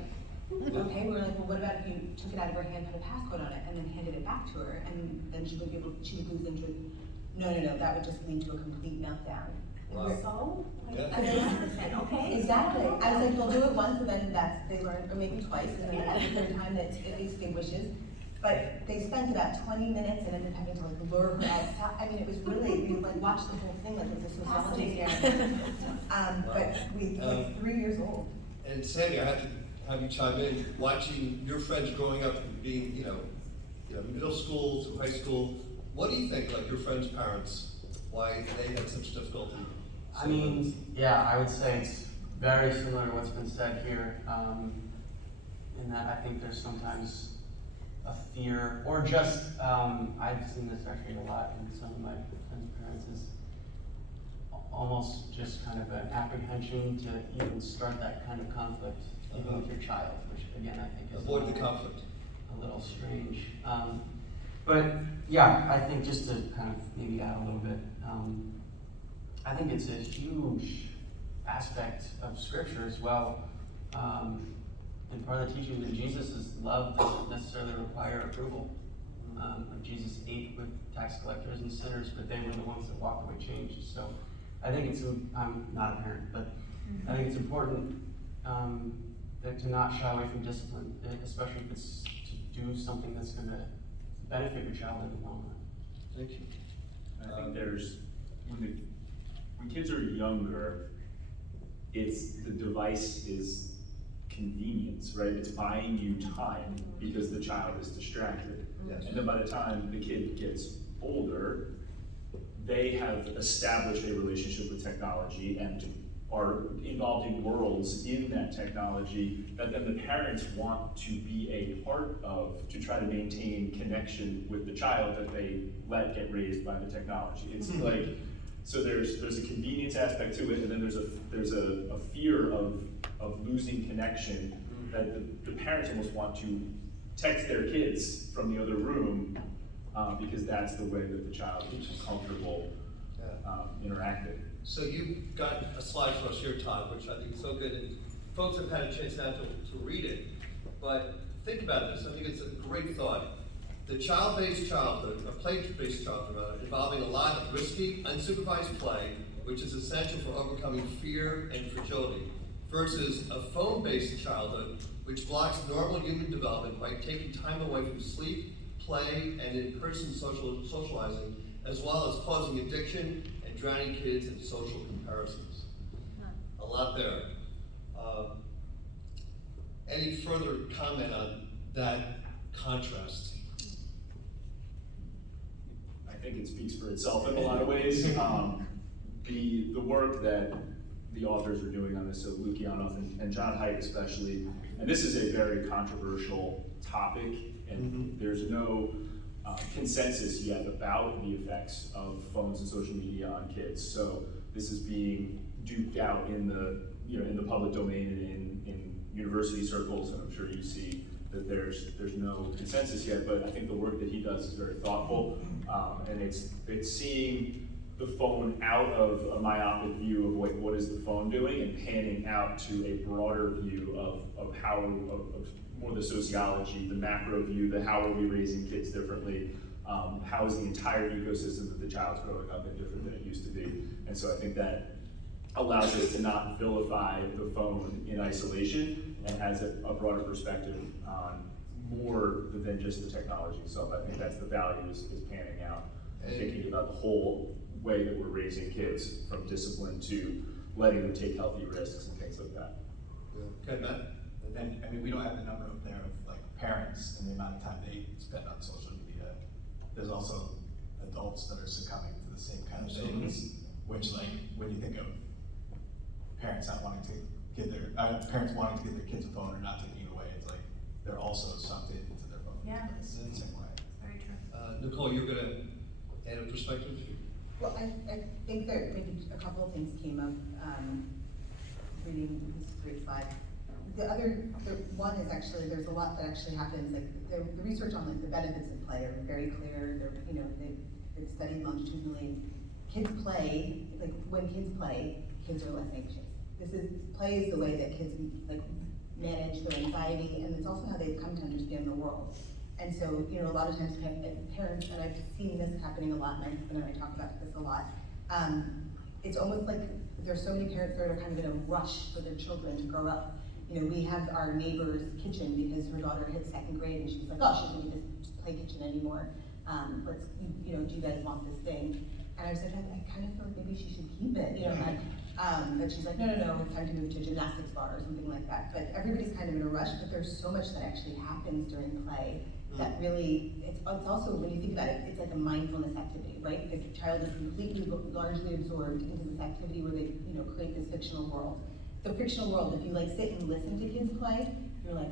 okay, we were like, well, what about if you took it out of her hand, put a passcode on it, and then handed it back to her, and then she would lose interest. No, that would just lead to a complete meltdown. Wow. So, like, Yeah. I don't understand, okay? Exactly. I was like, they'll do it once, and then they learn, or maybe twice, and then the third time that it extinguishes. But they spent about 20 minutes and ended up having to like lure her outside. I mean, it was really, you like watched the whole thing like it was a sociology experiment. But we like 3 years old. And Sandy, I have to have you chime in, watching your friends growing up and being, you know, middle school to high school. What do you think, like your friends' parents, why they had such difficulty? I mean, yeah, I would say it's very similar to what's been said here, in that I think there's sometimes a fear, or just, I've seen this actually a lot in some of my friends' parents, is almost just kind of an apprehension to even start that kind of conflict, even with your child, which again, I think is Avoid the conflict. a little strange. But yeah, I think just to kind of maybe add a little bit, I think it's a huge aspect of Scripture as well. And part of the teaching that Jesus' love doesn't necessarily require approval. Like Jesus ate with tax collectors and sinners, but they were the ones that walked away changed. So I think it's, I'm not a parent, but I think it's important that to not shy away from discipline, especially if it's to do something that's going to benefit your child in the long run. Thank you. I think there's, when kids are younger, the device is convenience, right? It's buying you time because the child is distracted. Yes. And then by the time the kid gets older, they have established a relationship with technology, and are involved in worlds in that technology that then the parents want to be a part of, to try to maintain connection with the child that they let get raised by the technology. It's like, so there's a convenience aspect to it, and then there's a fear of losing connection that the parents almost want to text their kids from the other room because that's the way that the child is comfortable interacting. So you've got a slide for us here, Todd, which I think is so good, and folks have had a chance now to read it, but think about this, I think it's a great thought. The child-based childhood, or play-based childhood rather, involving a lot of risky, unsupervised play, which is essential for overcoming fear and fragility, versus a phone-based childhood, which blocks normal human development by taking time away from sleep, play, and in-person socializing, as well as causing addiction and drowning kids in social comparisons. A lot there. Any further comment on that contrast? I think it speaks for itself in a lot of ways. The work that the authors are doing on this, so Luke Yanoff and John Haidt especially, and this is a very controversial topic, and there's no consensus yet about the effects of phones and social media on kids. So this is being duped out in the public domain and in university circles, and I'm sure you see that there's no consensus yet, but I think the work that he does is very thoughtful, and it's seeing the phone out of a myopic view of what is the phone doing, and panning out to a broader view of how, of more the sociology, the macro view, the how are we raising kids differently, how is the entire ecosystem that the child's growing up in different than it used to be. And so I think that allows us to not vilify the phone in isolation and has a broader perspective on more than just the technology itself. I think that's the value is panning out and thinking about the whole way that we're raising kids, from discipline to letting them take healthy risks and things like that. Okay, Matt? And I mean, we don't have the number up there of like parents and the amount of time they spend on social media. There's also adults that are succumbing to the same kind of things, which, like, when you think of parents not wanting to give parents wanting to give their kids a phone or not taking it away, it's like they're also sucked into their phone. Yeah. It's in the same way. Very true. Nicole, you're gonna add a perspective? Well, I think there maybe a couple of things came up, reading this great slide. The one is actually, there's a lot that actually happens, like the research on like the benefits of play are very clear. They've studied longitudinally. Kids play, like when kids play, kids are less anxious. Play is the way that kids like manage their anxiety, and it's also how they come to understand the world. And so, a lot of times parents, and I've seen this happening a lot, my husband and I talk about this a lot, it's almost like there's so many parents that are kind of in a rush for their children to grow up. We have our neighbor's kitchen because her daughter hit 2nd grade and she was like, oh, she doesn't just play kitchen anymore. Do you guys want this thing? And I said, I kind of feel like maybe she should keep it, but she's like, no, it's time to move to a gymnastics bar or something like that. But everybody's kind of in a rush, but there's so much that actually happens during play that really, it's also, when you think about it, it's like a mindfulness activity, right? The child is completely, largely absorbed into this activity where they, create this fictional world. The fictional world, if you like sit and listen to kids play, you're like,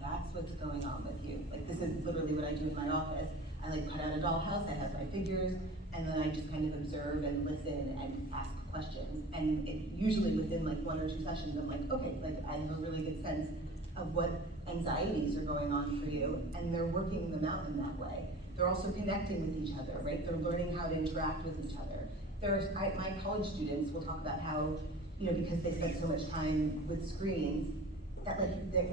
that's what's going on with you. Like, this is literally what I do in my office. I like cut out a dollhouse, I have my figures, and then I just kind of observe and listen and ask questions. And usually within like 1 or 2 sessions, I'm like, okay, like I have a really good sense of what anxieties are going on for you, and they're working them out in that way. They're also connecting with each other, right? They're learning how to interact with each other. My college students will talk about how, because they spend so much time with screens, that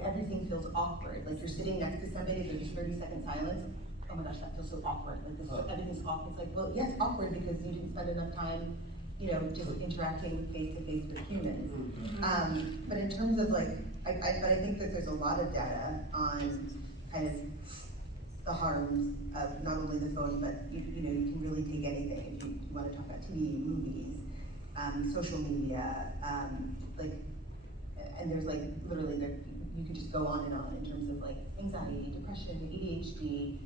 everything feels awkward. Like you're sitting next to somebody, there's 30-second silence. Oh my gosh, that feels so awkward. Like everything's awkward. It's like, well, yes, awkward because you didn't spend enough time, just interacting face to face with humans. But in terms of like, but I think that there's a lot of data on kind of the harms of not only the phone, but you can really take anything. If you want to talk about TV, movies, social media, and there's like literally you could just go on in terms of like anxiety, depression, ADHD,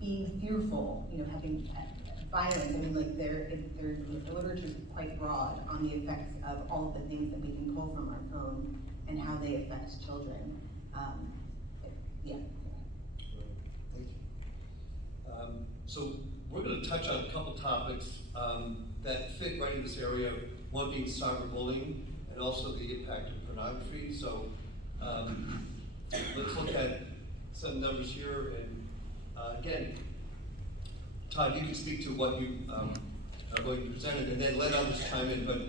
being fearful, having violence, I mean, like, the literature is quite broad on the effects of all of the things that we can pull from our phone and how they affect children. Yeah. Thank you. So we're gonna touch on a couple topics, that fit right in this area, one being cyberbullying and also the impact of pornography. So, let's look at some numbers here, and, again, Todd, you can speak to what you, are going to present, and then let others chime in, but,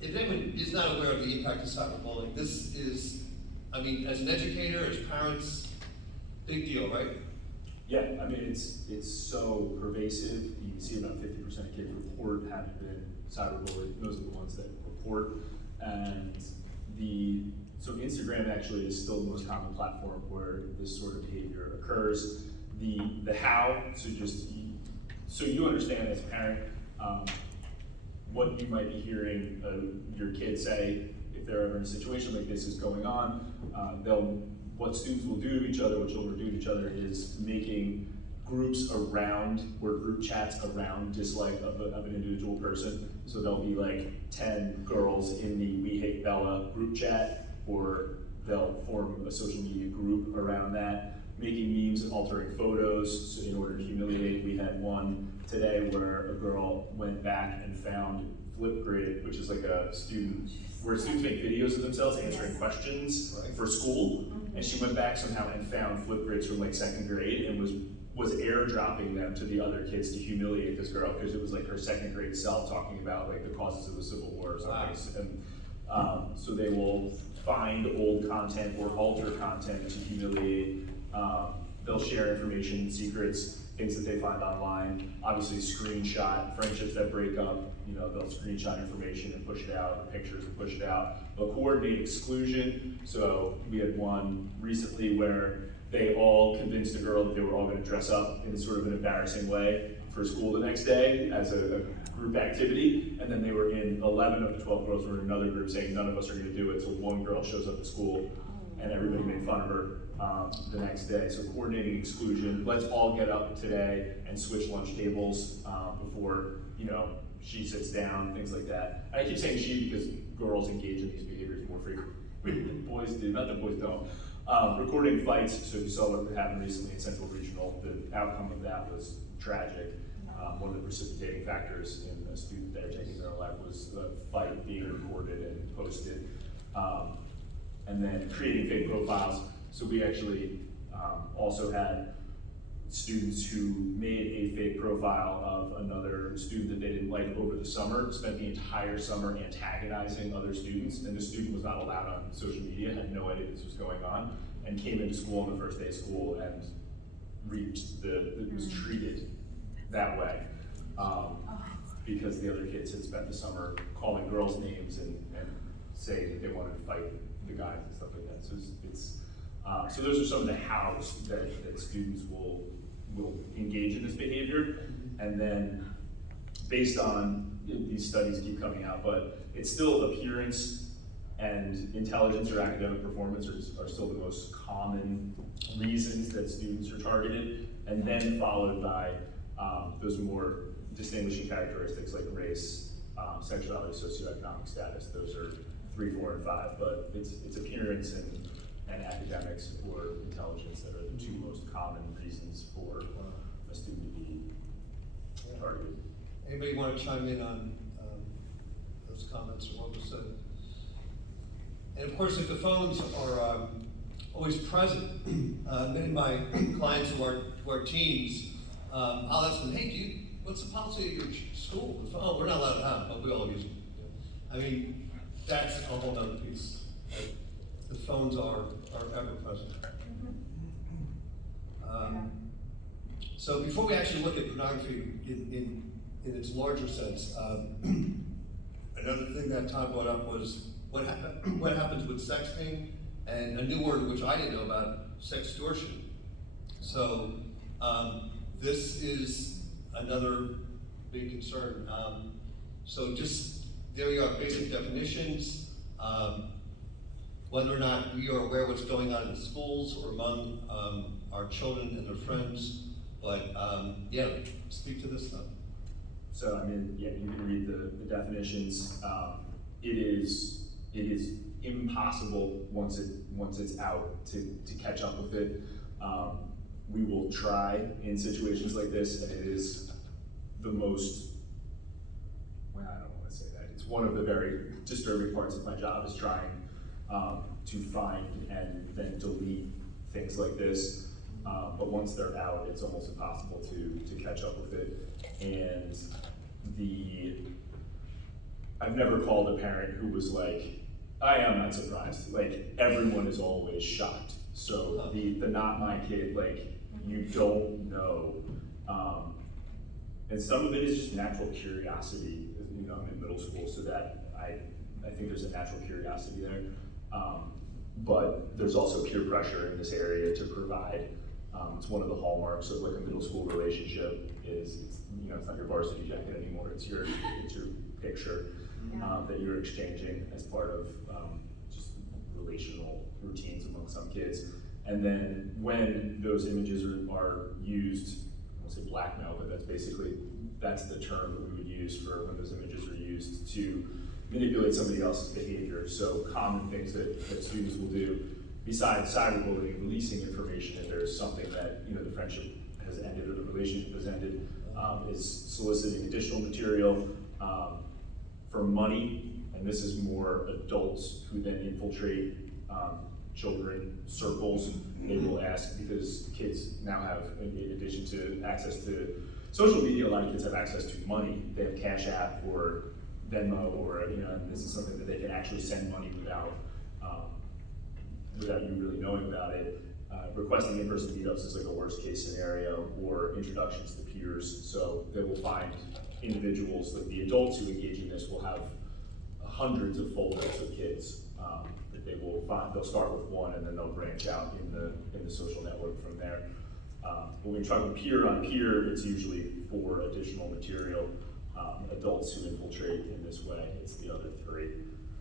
if anyone is not aware of the impact of cyberbullying, this is, I mean, as an educator, as parents, big deal, right? Yeah, I mean, it's so pervasive. You can see about 50% of kids report having been cyberbullied. Those are the ones that report. And so Instagram actually is still the most common platform where this sort of behavior occurs. The how, so you understand as a parent, what you might be hearing your kid say if they're ever in a situation like this is going on. What students will do to each other, what children do to each other, is making groups around, or group chats around dislike of an individual person. So there'll be like 10 girls in the We Hate Bella group chat, or they'll form a social media group around that, making memes and altering photos in order to humiliate. We had one today where a girl went back and found Flipgrid, which is like where students make videos of themselves answering questions for school. And she went back somehow and found Flipgrids from like 2nd grade and was airdropping them to the other kids to humiliate this girl, because it was like her 2nd grade self talking about like the causes of the Civil War or something. And so they will find old content or alter content to humiliate. They'll share information, secrets, things that they find online. Obviously screenshot friendships that break up, they'll screenshot information and push it out, or pictures and push it out. They'll coordinate exclusion. So we had one recently where they all convinced a girl that they were all gonna dress up in sort of an embarrassing way for school the next day as a group activity. And then they were 11 of the 12 girls were in another group saying none of us are gonna do it. So one girl shows up at school and everybody made fun of her the next day. So coordinating exclusion. Let's all get up today and switch lunch tables before she sits down, things like that. And I keep saying she because girls engage in these behaviors more frequently than boys do, not that boys don't. Recording fights, so you saw what happened recently in Central Regional, the outcome of that was tragic. One of the precipitating factors in a student there taking their life was the fight being recorded and posted. And then creating fake profiles. So we actually also had students who made a fake profile of another student that they didn't like over the summer, spent the entire summer antagonizing other students, and the student was not allowed on social media, had no idea this was going on, and came into school on the first day of school and was treated that way. Because the other kids had spent the summer calling girls names and saying that they wanted to fight the guys and stuff like that. So so those are some of the hows that students will engage in this behavior. And then based on, these studies keep coming out, but it's still appearance and intelligence or academic performance are still the most common reasons that students are targeted, and then followed by those more distinguishing characteristics like race, sexuality, socioeconomic status. Those are 3, 4, and 5, but it's appearance and academics or intelligence that are the 2 most common reasons for a student to be targeted. Anybody want to chime in on those comments or what was said? And of course, if the phones are always present, many of my clients who are teens, I'll ask them, hey, what's the policy of your school? Oh, we're not allowed to have it, but we all use it. I mean, that's a whole other piece. The phones are ever present. So before we actually look at pornography in its larger sense, another thing that Todd brought up was what happens with sexting, and a new word which I didn't know about, sextortion. So this is another big concern. So just, there you are, basic definitions. Whether or not we are aware of what's going on in the schools or among our children and their friends, But, yeah, speak to this stuff. So, I mean, yeah, you can read the definitions. It is impossible once it's out to catch up with it. We will try in situations like this, and it is the most, well, I don't wanna say that. It's one of the very disturbing parts of my job is trying to find and then delete things like this. But once they're out, it's almost impossible to catch up with it. And I've never called a parent who was like, I am not surprised. Like, everyone is always shocked. So the not my kid, like, you don't know. And some of it is just natural curiosity. You know, I'm in middle school, so that I think there's a natural curiosity there. But there's also peer pressure in this area to provide. It's one of the hallmarks of like a middle school relationship is, you know, it's not your varsity jacket anymore, it's your picture that you're exchanging as part of just relational routines among some kids. And then when those images are used, I won't say blackmail, but that's the term that we would use for when those images are used to manipulate somebody else's behavior. So common things that students will do, besides cyberbullying, releasing information if there's something that, you know, the friendship has ended or the relationship has ended, is soliciting additional material for money, and this is more adults who then infiltrate children circles. They will ask, because kids now have, in addition to access to social media, a lot of kids have access to money. They have Cash App or Venmo, or, you know, and this is something that they can actually send money without you really knowing about it. Requesting in-person meetups is like a worst case scenario, or introductions to peers. So they will find individuals, like the adults who engage in this will have hundreds of folders of kids that they will find. They'll start with one and then they'll branch out in the social network from there. When we try to peer on peer, it's usually for additional material. Adults who infiltrate in this way, it's the other three.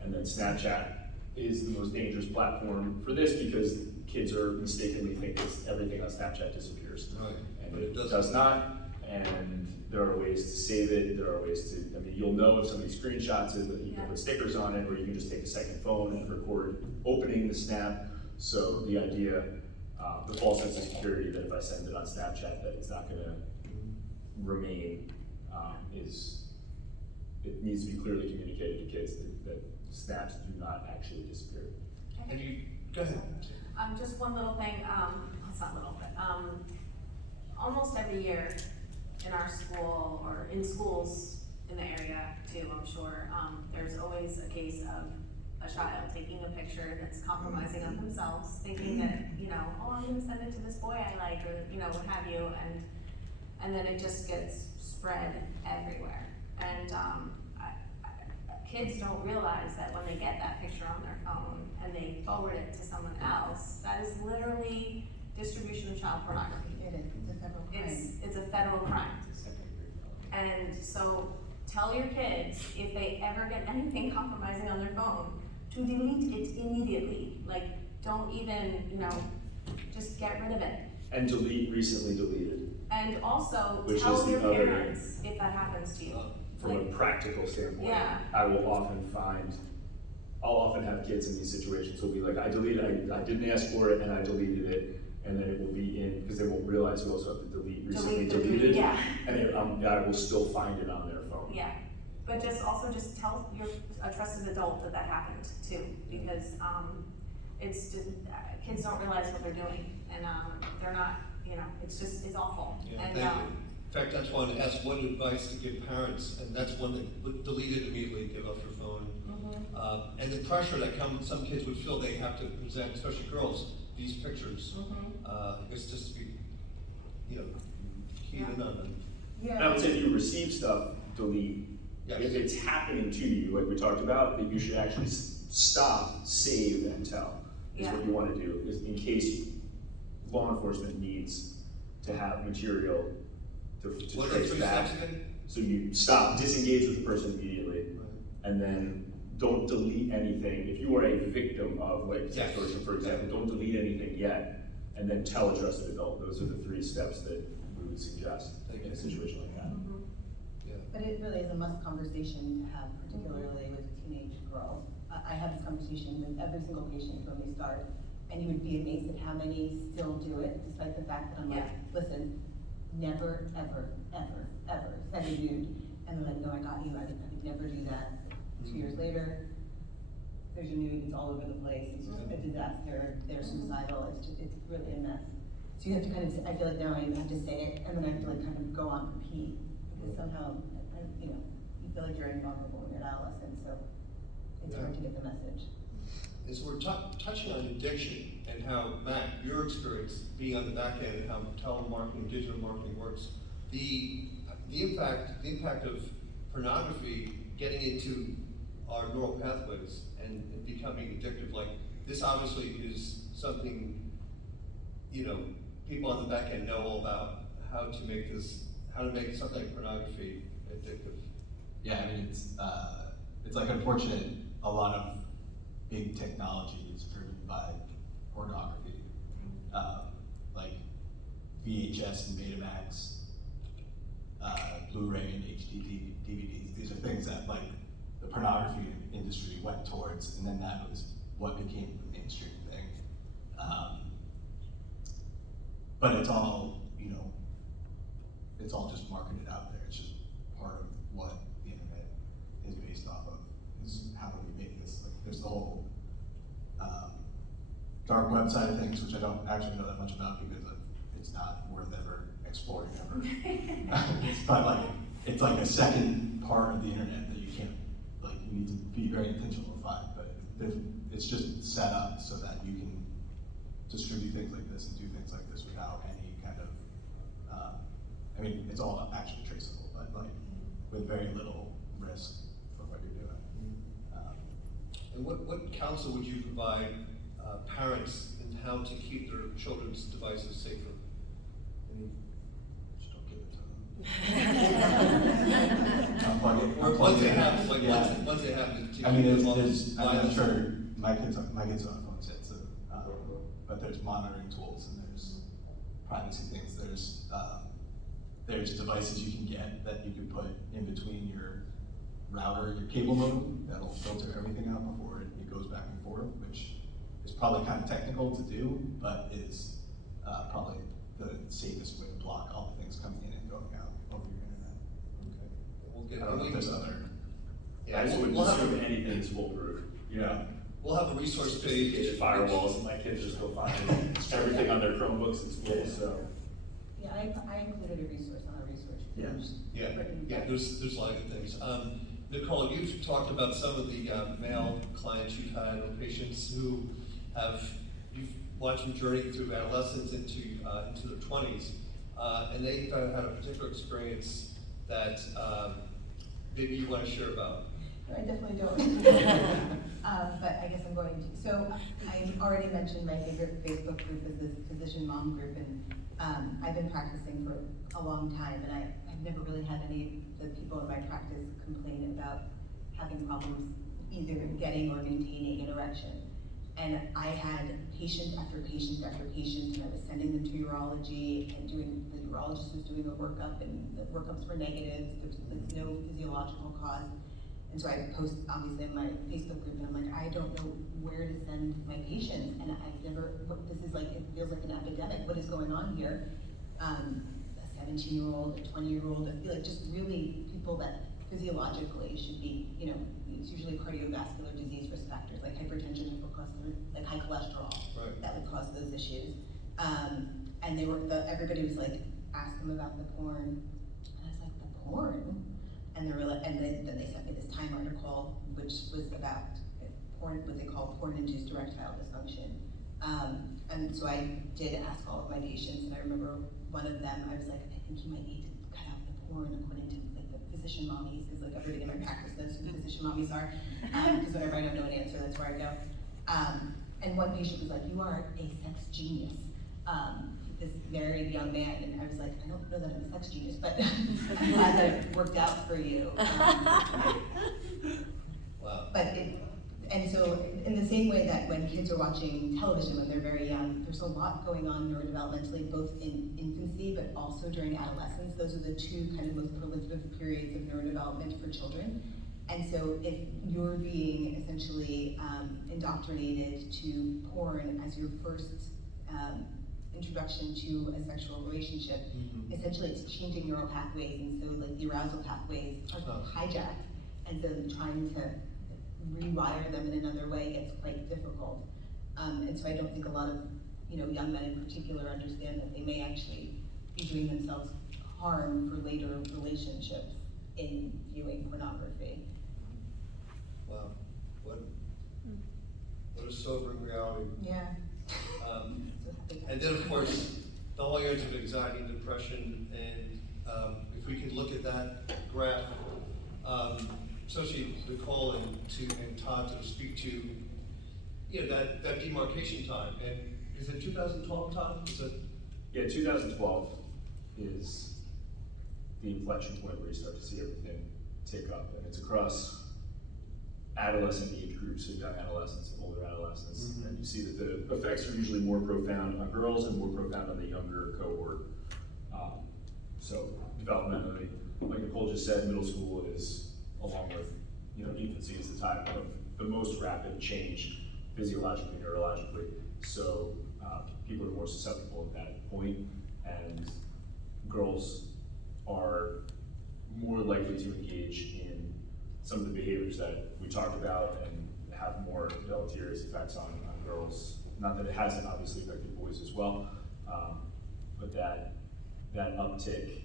And then Snapchat is the most dangerous platform for this because kids are mistakenly think everything on Snapchat disappears. Right. And But it it doesn't. does not, and there are ways to save it, there are ways to, I mean, you'll know if somebody screenshots it, that you can put stickers on it, or you can just take a second phone and record opening the Snap. So the idea, the false sense of security that if I send it on Snapchat that it's not gonna remain, it needs to be clearly communicated to kids that snaps do not actually disappear. And you, go ahead. Just one little thing, it's not little, but, almost every year in our school, or in schools in the area too, I'm sure, there's always a case of a child taking a picture that's compromising of themselves, thinking that, you know, oh, I'm gonna send it to this boy I like, or, you know, what have you, and then it just gets spread everywhere. And, kids don't realize that when they get that picture on their phone and they forward it to someone else, that is literally distribution of child pornography. It is, it's a federal crime. It's a federal crime. And so tell your kids, if they ever get anything compromising on their phone, to delete it immediately. Like, don't even, you know, just get rid of it. And recently deleted. And also, Which tell is the your other- parents if that happens to you. From a Like, practical standpoint, Yeah. I'll often have kids in these situations who'll be like, I didn't ask for it and I deleted it, and then it will be in, because they won't realize we also have to delete recently deleted. Yeah, And I will still find it on their phone. yeah. But just tell a trusted adult that happened too, because, it's just, kids don't realize what they're doing, and, they're not, you know, it's awful. Yeah, And, thank you. In fact, that's why I asked what advice to give parents, and that's one that delete it immediately, give up your phone. And the pressure that some kids would feel they have to present, especially girls, these pictures. It's just to be, you know, keyed in on them. And I would say if you receive stuff, delete. Yes. If it's happening to you, like we talked about, that you should actually stop, save, and tell, is what you wanna do, is in case law enforcement needs to have material to What are the trace 3 back. steps again? So you stop, disengage with the person immediately, Right. and then don't delete anything. If you are a victim of like Yes. extortion, for example, don't delete anything yet, and then tell a trusted adult. Those are the 3 steps that we would suggest in a situation like that. Yeah. But it really is a must conversation to have, particularly with teenage girls. I have this conversation with every single patient when we start, and you would be amazed at how many still do it, despite the fact that I'm like, listen, never, ever, ever, ever send a nude. And they're like, no, I got you, I would never do that. 2 years later, there's your nude, it's all over the place, it's just a disaster, they're suicidal, it's just, it's really a mess. So you have to kind of, I feel like now I have to say it, and then I have to like kind of go on repeat, because somehow, you know, you feel like you're invulnerable when you're an adolescent, so it's hard to get the message. As we're touching on addiction and how, Matt, your experience being on the back end and how telemarketing, digital marketing works, the impact of pornography getting into our neural pathways and becoming addictive, like this obviously is something, you know, people on the back end know all about how to make something like pornography addictive. Yeah, I mean, it's like unfortunate, a lot of big technology is driven by pornography. Like VHS and Betamax, Blu-ray and HD DVDs, these are things that like the pornography industry went towards, and then that was what became the mainstream thing. But it's all, you know, it's all just marketed out there. It's just part of what the internet is based off of, is how do we make this, like, there's the whole dark web side of things, which I don't actually know that much about because it's not worth ever exploring ever. But like, it's like a second part of the internet that you can't, like, you need to be very intentional to find, but it's just set up so that you can distribute things like this and do things like this without any kind of, I mean, it's all actually traceable, but like, with very little risk for what you're doing. And what counsel would you provide parents in how to keep their children's devices safer? I mean, Just don't give it to them. Unplug it. or Unplug once they it. have, like, Yeah. once they have to I mean, keep them off there's, I'm violence. sure my kids are on phones yet, so, but there's monitoring tools and there's privacy things. There's devices you can get that you can put in between your router and your cable modem that'll filter everything out before it goes back and forth, which is probably kind of technical to do, but is probably the safest way to block all the things coming in and going out over your internet. Okay. We'll get, I don't know if there's other. yeah, I just wouldn't we'll have assume a, anything's foolproof, you know? we'll have a resource page. Sophisticated firewalls, and my kids just go find everything on their Chromebooks in school, so. Yeah, I included a resource on our resource page. Yeah, there's a lot of good things. Nicole, you've talked about some of the male clients you've had or patients who you've watched them journey through adolescence into their 20s, and they've had a particular experience that maybe you want to share about. No, I definitely don't. But I guess I'm going to. So I already mentioned my favorite Facebook group is the Physician Mom Group, and I've been practicing for a long time, and I've never really had any of the people in my practice complain about having problems either getting or maintaining an erection. And I had patient after patient after patient, and I was sending them to urology and the urologist was doing a workup, and the workups were negative, there's no physiological cause. And so I post obviously in my Facebook group, and I'm like, I don't know where to send my patients, and I've never, this is like, it feels like an epidemic, what is going on here? A 17-year-old, a 20-year-old, I feel like just really people that physiologically should be, you know, it's usually cardiovascular disease risk factors, like hypertension, like high cholesterol, Right. that would cause those issues. And everybody was like, ask them about the porn, and I was like, the porn? And then they sent me this Time article, which was about porn, what they call porn-induced erectile dysfunction. And so I did ask all of my patients, and I remember one of them, I was like, I think you might need to cut out the porn according to like the physician mommies, because like everybody in my practice knows who the physician mommies are. Because whenever I don't know an answer, that's where I go. And one patient was like, you are a sex genius. This very young man, and I was like, I don't know that I'm a sex genius, but I'm glad that it worked out for you. Wow. But And so, in the same way that when kids are watching television when they're very young, there's a lot going on neurodevelopmentally, both in infancy but also during adolescence. Those are the two kind of most proliferative periods of neurodevelopment for children. And so, if you're being essentially indoctrinated to porn as your first introduction to a sexual relationship, essentially it's changing neural pathways, and so like the arousal pathways are hijacked, and so trying to rewire them in another way gets quite difficult. And so I don't think a lot of young men in particular understand that they may actually be doing themselves harm for later relationships in viewing pornography. Wow, what a sobering reality. Yeah. And then, of course, the whole area of anxiety and depression, and if we could look at that graph, especially Nicole and Todd to speak to, that demarcation time. And is it 2012, Todd? Is it? Yeah, 2012 is the inflection point where you start to see everything tick up, and it's across adolescent age groups, so young adolescents and older adolescents, and you see that the effects are usually more profound on girls and more profound on the younger cohort. So developmentally, like Nicole just said, middle school is, along with infancy, is the time of the most rapid change physiologically, neurologically. So people are more susceptible at that point, and girls are more likely to engage in some of the behaviors that we talked about and have more deleterious effects on girls. Not that it hasn't obviously affected boys as well, but that uptick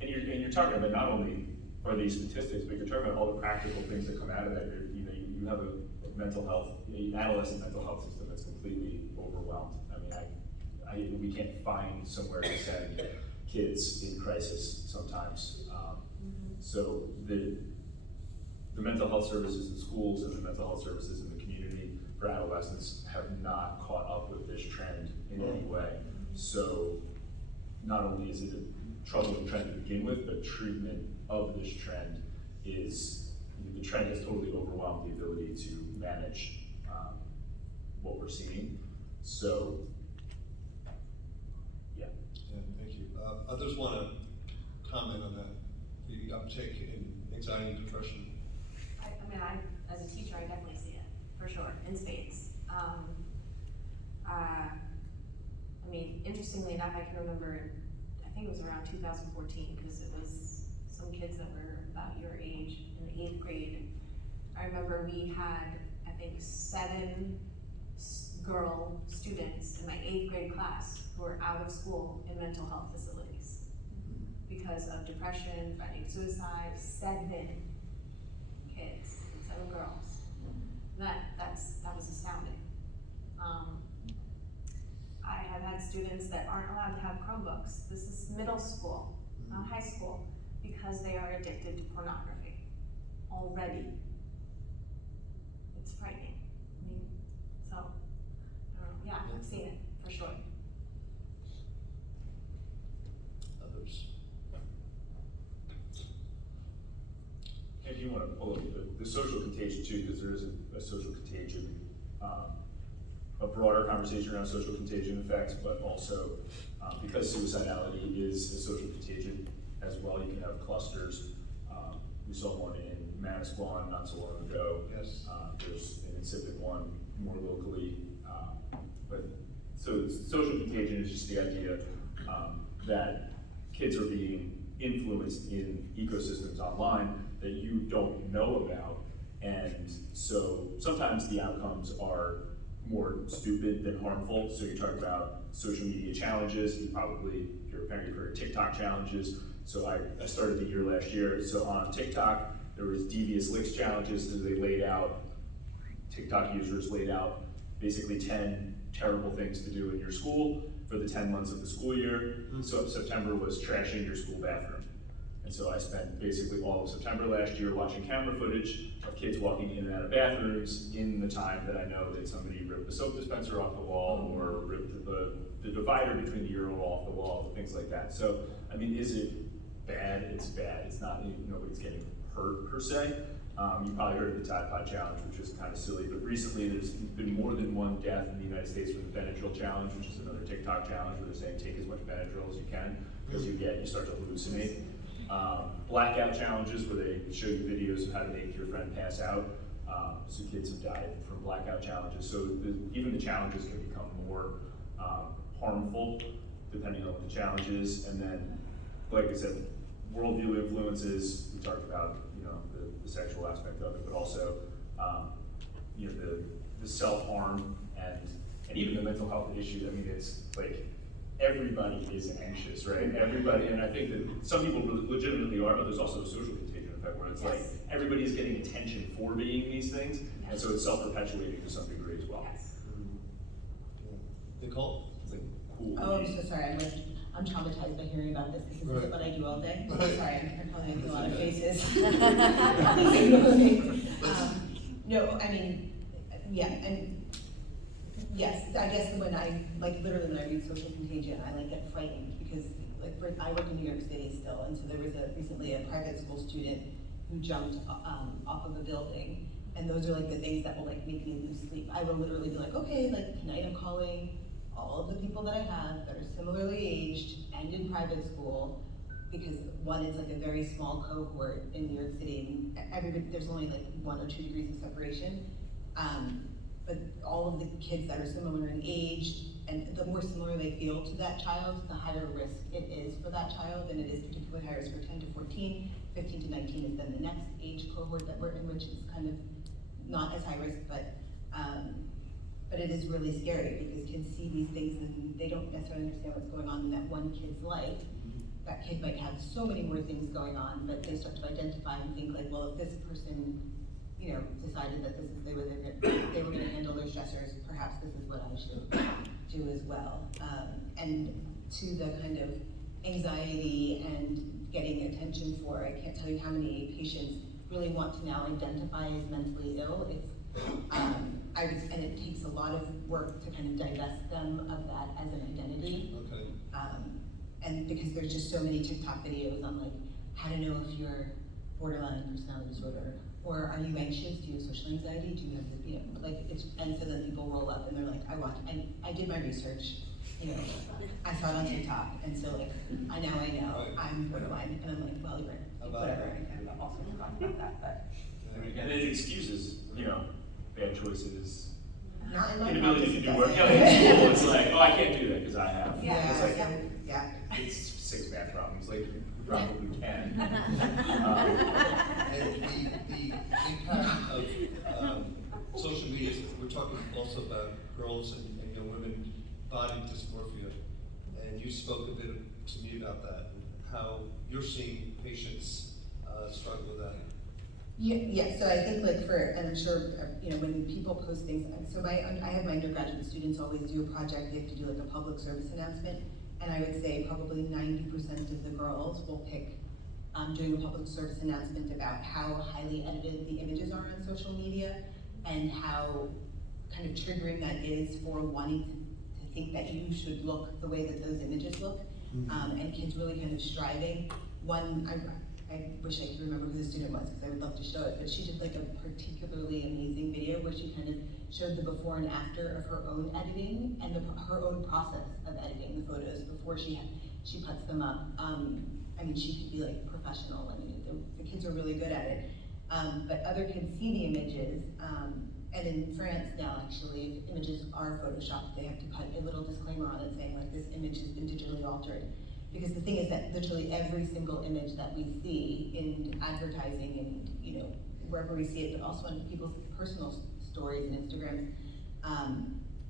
and you're talking about not only are these statistics, but you're talking about all the practical things that come out of that. You have a mental health, adolescent mental health system that's completely overwhelmed. I mean, we can't find somewhere to send kids in crisis sometimes. So the mental health services in schools and the mental health services in the community for adolescents have not caught up with this trend in any way. So not only is it a troubling trend to begin with, but treatment of this trend is, the trend has totally overwhelmed the ability to manage what we're seeing. So, yeah. Yeah, thank you. Others want to comment on that, the uptick in anxiety and depression? I as a teacher, I definitely see it, for sure, in spades. Interestingly enough, I can remember, I think it was around 2014, because it was some kids that were about your age in the 8th grade. I remember we had, I think, 7 girl students in my 8th grade class who were out of school in mental health facilities because of depression, threatening suicide. 7 kids, 7 girls. That was astounding. I have had students that aren't allowed to have Chromebooks. This is middle school, not high school, because they are addicted to pornography already. It's frightening. Yeah, I've seen it, for sure. Others? And you want to pull up the social contagion too, because there is a social contagion, a broader conversation around social contagion effects, but also because suicidality is a social contagion as well, you can have clusters. We saw one in Manasquan not so long ago. Yes. There's an insipid one more locally. But so social contagion is just the idea that kids are being influenced in ecosystems online that you don't know about. And so sometimes the outcomes are more stupid than harmful. So you're talking about social media challenges. You probably, if you're a parent, you've heard of TikTok challenges. So I started the year last year. So on TikTok, there was devious licks challenges that they laid out. TikTok users laid out basically 10 terrible things to do in your school for the 10 months of the school year. So September was trashing your school bathroom. And so I spent basically all of September last year watching camera footage of kids walking in and out of bathrooms in the time that I know that somebody ripped the soap dispenser off the wall or ripped the divider between the urinal off the wall, things like that. So, I mean, is it bad? It's bad. It's not, nobody's getting hurt per se. You probably heard of the Tide Pod Challenge, which is kind of silly, but recently there's been more than one death in the United States from the Benadryl Challenge, which is another TikTok challenge where they're saying take as much Benadryl as you can, because you start to hallucinate. Blackout challenges where they show you videos of how to make your friend pass out. So kids have died from blackout challenges. So even the challenges can become more harmful depending on what the challenge is. And then, like I said, worldview influences, we talked about, the sexual aspect of it, but also, the self-harm and even the mental health issue. I mean, it's like, everybody is anxious, right? Everybody, and I think that some people legitimately are, but there's also a social contagion effect where it's like, everybody's getting attention for being these things, and so it's self-perpetuating to some degree as well. Yes. Nicole? It's like, cool. Oh, I'm so sorry, I'm traumatized by hearing about this, because this is what I do all day. Right. Sorry, I'm probably making a lot of Okay. faces. Please ignore me. No, I mean, yeah, and, yes, I guess when I read Social Contagion, I get frightened, because, I work in New York City still, and so there was recently a private school student who jumped, off of a building, and those are the things that will make me lose sleep. I will literally be okay, tonight I'm calling all of the people that I have that are similarly aged and in private school, because one, it's a very small cohort in New York City, and everybody, there's only 1 or 2 degrees of separation. But all of the kids that are similar in age, and the more similar they feel to that child, the higher risk it is for that child, and it is particularly high risk for 10 to 14, 15 to 19 is then the next age cohort that we're in, which is kind of not as high risk, but it is really scary, because kids see these things and they don't necessarily understand what's going on in that one kid's life. That kid might have so many more things going on, but they start to identify and think well, if this person, decided that this is the way they were gonna handle their stressors, perhaps this is what I should do as well. And to the kind of anxiety and getting attention for, I can't tell you how many patients really want to now identify as mentally ill. And it takes a lot of work to kind of divest them of that as an identity. Okay. And because there's just so many TikTok videos on how to know if you're borderline personality disorder, or are you anxious? Do you have social anxiety? Do you have and so then people roll up and they're I did my research, I saw it on TikTok, and so I know Right. I'm borderline, and I'm well, you're whatever. And I'm also talking about that, but And it excuses, bad choices, not in my inability to do practice, work. it doesn't. In school, it's oh, I can't do that because I have. Yeah, It's yeah. it's 6 math problems, you probably can. And the impact of social media, we're talking also about girls and young women body dysmorphia. And you spoke a bit to me about that, and how you're seeing patients struggle with that. Yeah, so I think and I'm sure, when people post things, so I have my undergraduate students always do a project, they have to do a public service announcement, and I would say probably 90% of the girls will pick doing a public service announcement about how highly edited the images are on social media, and how kind of triggering that is for wanting to think that you should look the way that those images look, and kids really kind of striving. I wish I could remember who the student was, because I would love to show it, but she did a particularly amazing video where she kind of showed the before and after of her own editing and her own process of editing the photos before she puts them up. She could be professional. The kids are really good at it, but other kids see the images, and in France now, actually, if images are photoshopped, they have to put a little disclaimer on it saying this image has been digitally altered. Because the thing is that literally every single image that we see in advertising and wherever we see it, but also on people's personal stories and Instagrams,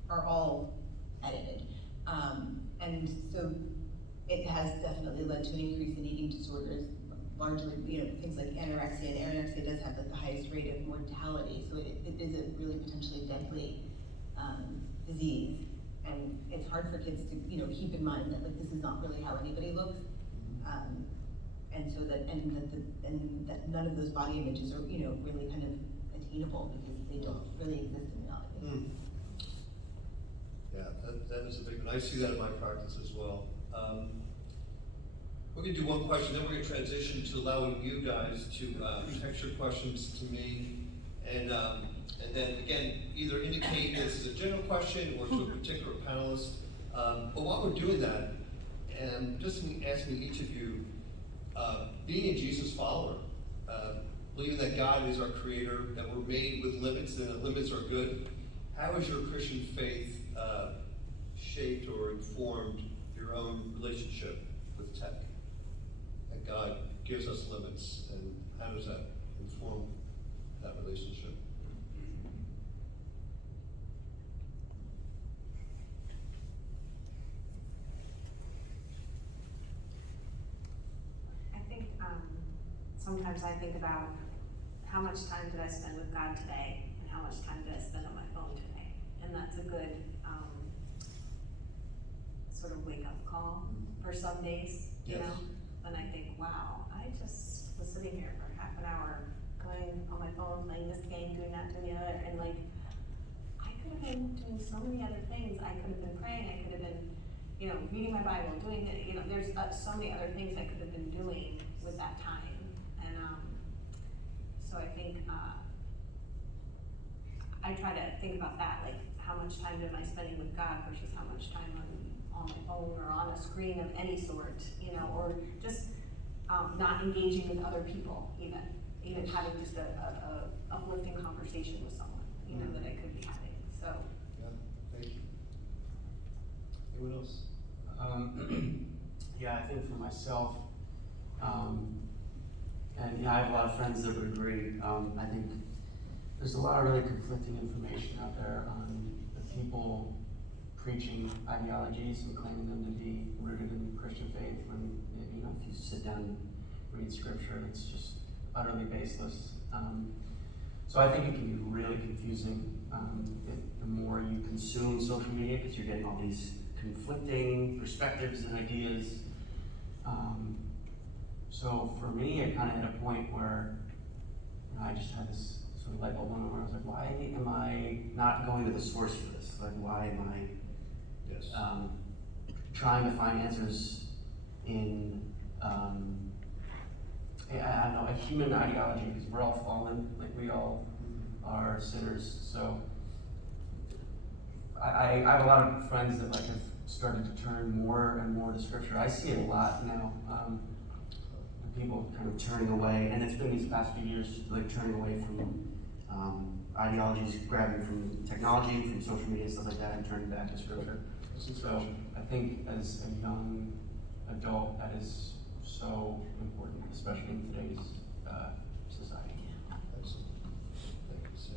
are all edited. And so it has definitely led to an increase in eating disorders, largely things like anorexia, and anorexia does have the highest rate of mortality, so it is a really potentially deadly disease. And it's hard for kids to, keep in mind that this is not really how anybody looks, and so that none of those body images are, really kind of attainable, because they don't really exist in reality. Yeah, that is a big one. I see that in my practice as well. We're gonna do one question, then we're gonna transition to allowing you guys to, text your questions to me. And then again, either indicate this is a general question or to a particular panelist. But while we're doing that, and just asking each of you, being a Jesus follower, believing that God is our creator, that we're made with limits and that limits are good, how has your Christian faith shaped or informed your own relationship with tech? That God gives us limits, and how does that inform that relationship? I think, sometimes I think about how much time did I spend with God today, and how much time did I spend on my phone today? And that's a good, sort of wake-up call for some days, you Yes. know? When I think, wow, I just was sitting here for half an hour, going on my phone, playing this game, doing that, doing the other, and like, I could have been doing so many other things. I could have been praying, I could have been, you know, reading my Bible, doing it, you know, there's so many other things I could have been doing with that time. And, so I think, I try to think about that, like, how much time am I spending with God versus how much time on my phone or on a screen of any sort, you know, or just, not engaging with other people, even having just a uplifting conversation with someone, you know, that I could be having, so. Yeah, thank you. Anyone else? Yeah, I think for myself, and yeah, I have a lot of friends that would agree. I think there's a lot of really conflicting information out there on the people preaching ideologies and claiming them to be rooted in Christian faith when, you know, if you sit down and read scripture, it's just utterly baseless. So I think it can be really confusing the more you consume social media, because you're getting all these conflicting perspectives and ideas. So for me, it kind of hit a point where, you know, I just had this sort of light bulb moment where I was like, why am I not going to the source for this? Like, why am I Yes. trying to find answers in, I don't know, a human ideology, because we're all fallen, like we all are sinners. So I have a lot of friends that like have started to turn more and more to scripture. I see it a lot now. People kind of turning away, and it's been these past few years, like turning away from ideologies, grabbing from technology, from social media, stuff like that, and turning back to scripture. So I think as a young adult, that is so important, especially in today's society. Excellent. Thank you, Sam.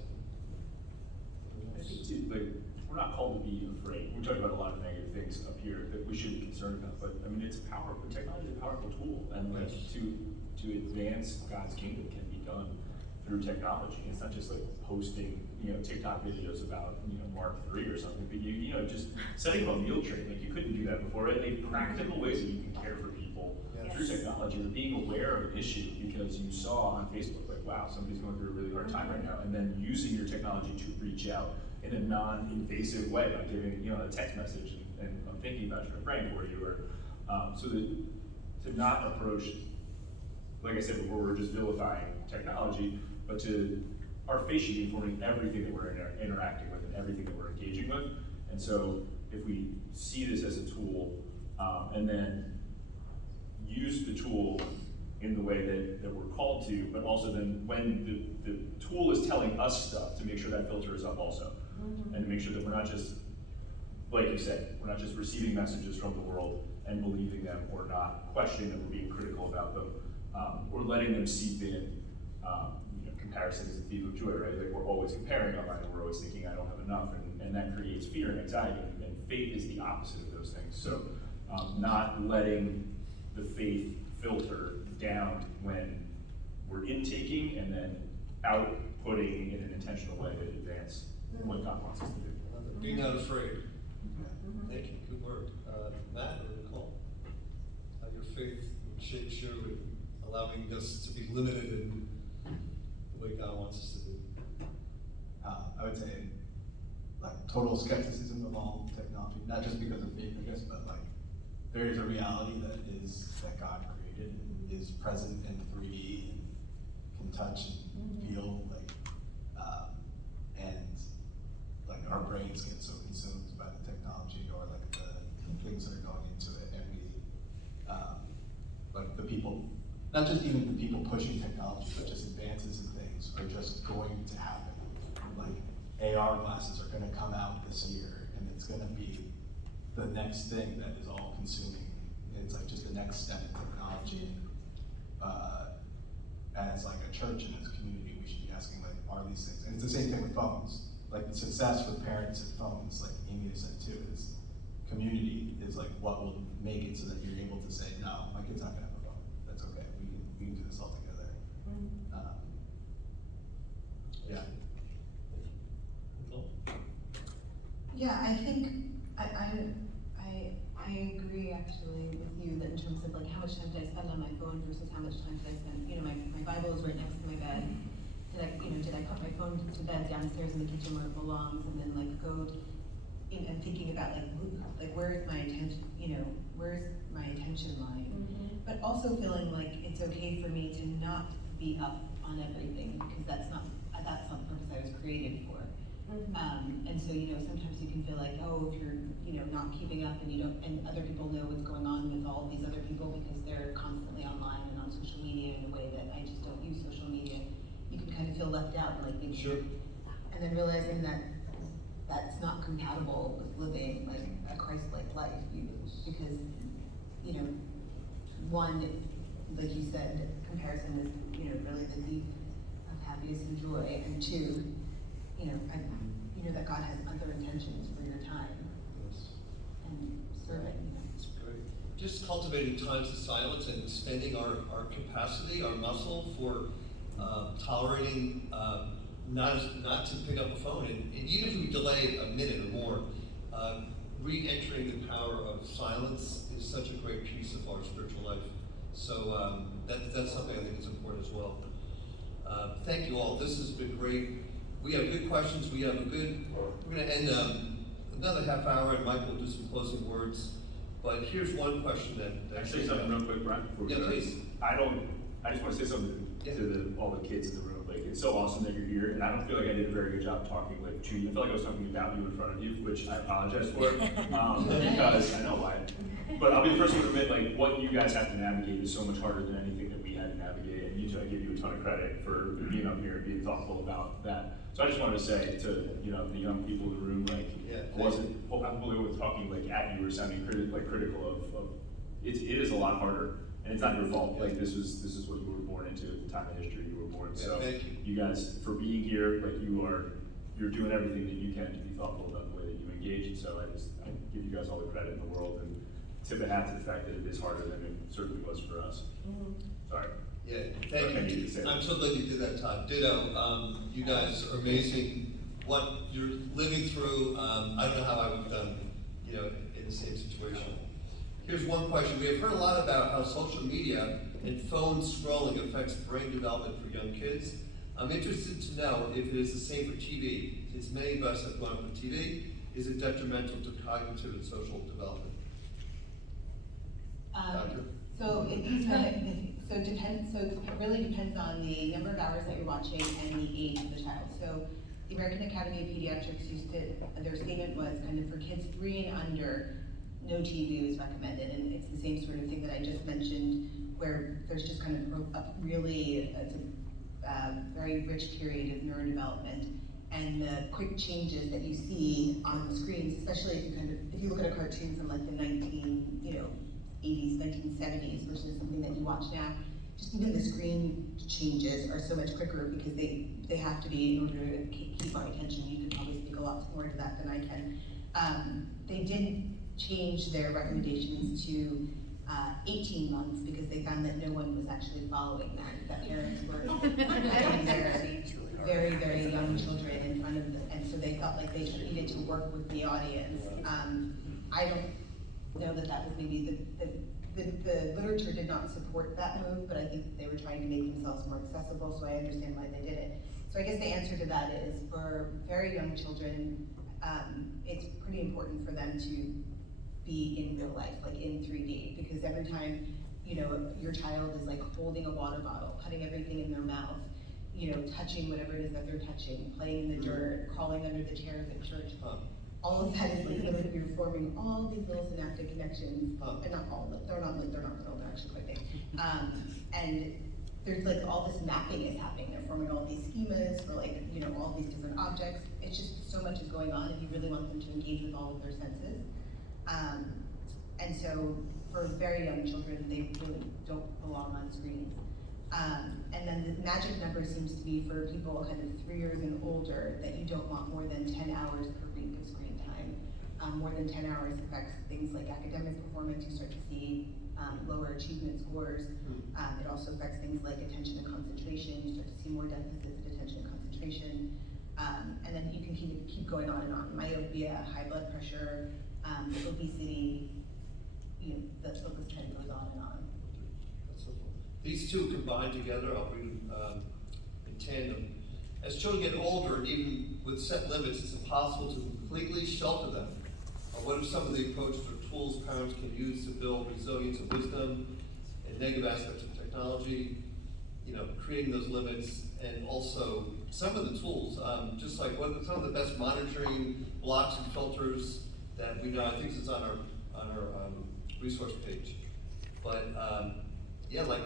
Anyone I else? think too, like, we're not called to be afraid. We talked about a lot of negative things up here that we should be concerned about, but I mean, it's powerful. Technology is a powerful tool, and like Yes. to advance God's kingdom can be done through technology. It's not just like posting, you know, TikTok videos about, you know, Mark III or something, but you know, just setting up a meal train, like you couldn't do that before, right? Like practical ways that you can care for people through Yes. technology, or being aware of an issue because you saw on Facebook, like, wow, somebody's going through a really hard time right now, and then using your technology to reach out in a non-invasive way by giving, you know, a text message and I'm thinking about you, I'm praying for you, or so that to not approach, like I said before, we're just vilifying technology, but to our faith should be informing everything that we're interacting with and everything that we're engaging with. And so if we see this as a tool, and then use the tool in the way that we're called to, but also then when the tool is telling us stuff, to make sure that filter is up also. And to make sure that we're not just, like you said, we're not just receiving messages from the world and believing them, or not questioning them or being critical about them, or letting them seep in. You know, comparison is the thief of joy, right? Like we're always comparing online, and we're always thinking I don't have enough, and that creates fear and anxiety, and faith is the opposite of those things. So not letting the faith filter down when we're intaking, and then outputting in an intentional way to advance what God wants us to do. Being not afraid. Thank you, good word. Matt or Nicole? How your faith shapes you and allowing us to be limited in the way God wants us to be. I would say, like, total skepticism of all technology, not just because of faith, I guess, but like, there is a reality that God created, and is present in 3D, and can touch and feel, like, and like our brains get so consumed by the technology, or like the things that are going into it, and we, like the people, not just even the people pushing technology, but just advances in things are just going to happen. Like AR glasses are gonna come out this year, and it's gonna be the next thing that is all consuming. It's like just the next step in technology. As like a church and as a community, we should be asking, like, are these things? And it's the same thing with phones. Like the success with parents and phones, like Amy has said too, is community is like what will make it so that you're able to say, no, my kid's not gonna have a phone. That's okay. We can do this all together. Yeah. Yeah, I think, I agree actually with you that in terms of like how much time did I spend on my phone versus how much time did I spend, you know, my Bible is right next to my bed. Did I put my phone to bed downstairs in the kitchen where it belongs, and then like go in and thinking about like where's my attention, you know, where's my attention line? But also feeling like it's okay for me to not be up on everything, because that's not the purpose I was created for. And so, you know, sometimes you can feel like, oh, if you're, you know, not keeping up and you don't, and other people know what's going on with all these other people because they're constantly online and on social media in a way that I just don't use social media. You can kind of feel left out, like maybe, Sure. and then realizing that that's not compatible with living like a Christ-like life, because, you know, one, like you said, comparison is, you know, really the thief of happiness and joy, and two, you know, you know that God has other intentions for your time and serving, you know. That's great. Just cultivating times of silence and expanding our capacity, our muscle for tolerating not to pick up a phone, and even if we delay a minute or more, re-entering the power of silence is such a great piece of our spiritual life. So that's something I think is important as well. Thank you all. This has been great. We have good questions. We're gonna end another half hour, and Mike will do some closing words. But here's one question that. Can I say something real quick, Brian? before we Yeah, start? please. I just wanna say something Yeah. to all the kids in the room. Like, it's so awesome that you're here, and I don't feel like I did a very good job talking like to you. I feel like I was talking about you in front of you, which I apologize for, because I know why. But I'll be the first one to admit, like, what you guys have to navigate is so much harder than anything that we had to navigate, and I give you a ton of credit for being up here and being thoughtful about that. So I just wanted to say to, you know, the young people in the room, like, Yeah, I wasn't, well, I'm really talking like at you or sounding critical of it is a lot harder, and it's not your fault. Like, this is what you were born into at the time of history you were born. Yeah, So thank you. you guys, for being here, like, you're doing everything that you can to be thoughtful about the way that you engage. And so I give you guys all the credit in the world, and tip a hat to the fact that it is harder than it certainly was for us. Sorry. Yeah, Okay, thank you you. can say that. I'm so glad you did that, Todd. Ditto. You guys are amazing. What you're living through, I don't know how I would have done, you know, in the same situation. Here's one question. We have heard a lot about how social media and phone scrolling affects brain development for young kids. I'm interested to know if it is the same for TV. Since many of us have gone for TV, is it detrimental to cognitive and social development? Doctor? So it really depends on the number of hours that you're watching and the age of the child. So the American Academy of Pediatrics their statement was kind of for kids 3 and under, no TV was recommended, and it's the same sort of thing that I just mentioned, where there's just kind of it's a very rich period of neurodevelopment, and the quick changes that you see on screens, especially if you look at a cartoon from like the 1980s, 1970s versus something that you watch now, just even the screen changes are so much quicker because they have to be in order to keep our attention. You can probably speak a lot more to that than I can. They did change their recommendations to 18 months because they found that no one was actually following that parents were having their very, very young children in front of them, and so they felt like they needed to work with the audience. I don't know that was maybe the literature did not support that move, but I think they were trying to make themselves more accessible, so I understand why they did it. So I guess the answer to that is for very young children, it's pretty important for them to be in real life, like in 3D, because every time, you know, your child is like holding a water bottle, putting everything in their mouth, you know, touching whatever it is that they're touching, playing in the dirt, crawling under the chairs at church. Huh. All of that is like you're forming all these little synaptic connections, Huh. and not all, they're not little, they're actually quite big. And there's like all this mapping is happening, they're forming all these schemas for like, you know, all these different objects. It's just so much is going on, and you really want them to engage with all of their senses. And so for very young children, they really don't belong on screens. And then the magic number seems to be for people kind of 3 years and older, that you don't want more than 10 hours per week of screen time. More than 10 hours affects things like academic performance. You start to see lower achievement scores. It also affects things like attention and concentration. You start to see more deficits of attention and concentration. And then you can keep going on and on. Myopia, high blood pressure, obesity, you know, the list kind of goes on and on. That's so cool. These two combined together, I'll bring in tandem. As children get older, and even with set limits, it's impossible to completely shelter them. What are some of the approaches or tools parents can use to build resilience and wisdom and negative aspects of technology? You know, creating those limits, and also some of the tools, just like what are some of the best monitoring blocks and filters that we know. I think it's on our resource page. But yeah, like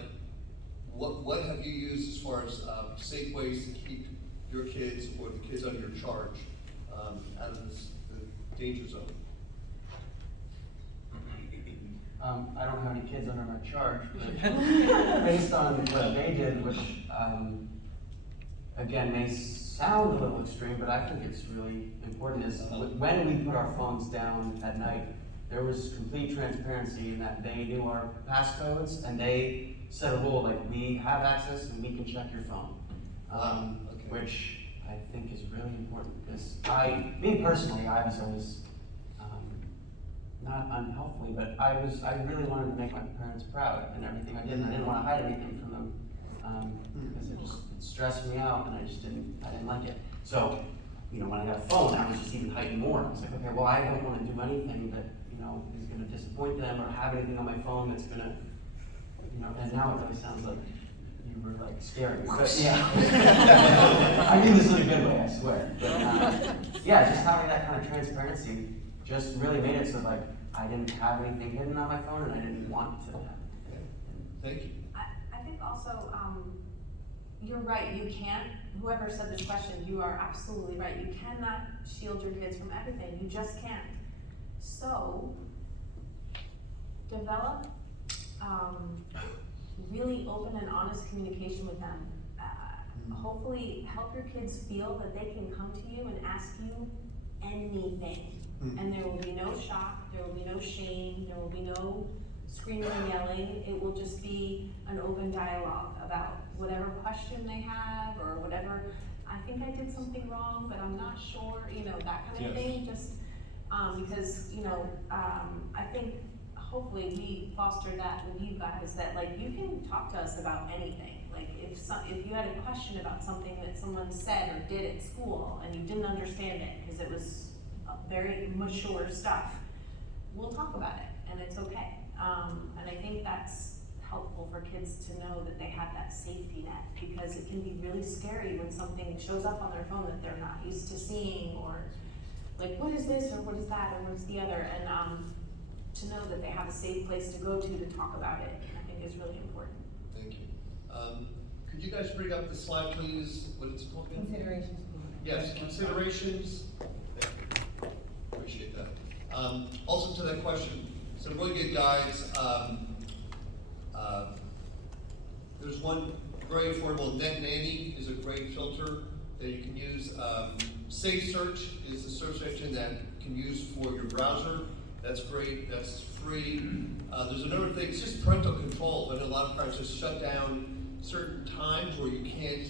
what have you used as far as safe ways to keep your kids or the kids under your charge out of the danger zone? I don't have any kids under my charge, but based on what they did, which, again, may sound a little extreme, but I think it's really important, is when we put our phones down at night, there was complete transparency in that they knew our passcodes, and they set a rule, like, we have access and we can check your phone. Okay. Which I think is really important, because me personally, I was always, not unhelpfully, but I really wanted to make my parents proud in everything I did, and I didn't want to hide anything from them, because it stressed me out, and I didn't like it. So, you know, when I got a phone, I was just even heightened more. I was like, okay, well, I don't want to do anything that, you know, is going to disappoint them, or have anything on my phone that's going to, you know, and now it really sounds like you were like scaring me, but yeah. I mean this in a good way, I swear. But yeah, just having that kind of transparency just really made it so like I didn't have anything hidden on my phone, and I didn't want to have it. Thank you. I think also, you're right, you can't, whoever said this question, you are absolutely right. You cannot shield your kids from everything, you just can't. So, develop really open and honest communication with them. Hopefully help your kids feel that they can come to you and ask you anything. And there will be no shock, there will be no shame, there will be no screaming and yelling. It will just be an open dialogue about whatever question they have, or whatever, I think I did something wrong, but I'm not sure, you know, that kind of thing. Just because, you know, I think hopefully we foster that with you guys, that like you can talk to us about anything. Like if you had a question about something that someone said or did at school and you didn't understand it because it was very mature stuff, we'll talk about it, and it's okay. And I think that's helpful for kids to know that they have that safety net, because it can be really scary when something shows up on their phone that they're not used to seeing, or like, what is this, or what is that, or what is the other, and to know that they have a safe place to go to talk about it, I think is really important. Thank you. Could you guys bring up the slide, please? What it's called again? Considerations. Yes, considerations. Thank you. Appreciate that. Also to that question, some really good guides. There's one very affordable. Net Nanny is a great filter that you can use. Safe Search is a search engine that you can use for your browser. That's great. That's free. There's another thing. It's just parental control. I know a lot of parents just shut down certain times where you can't,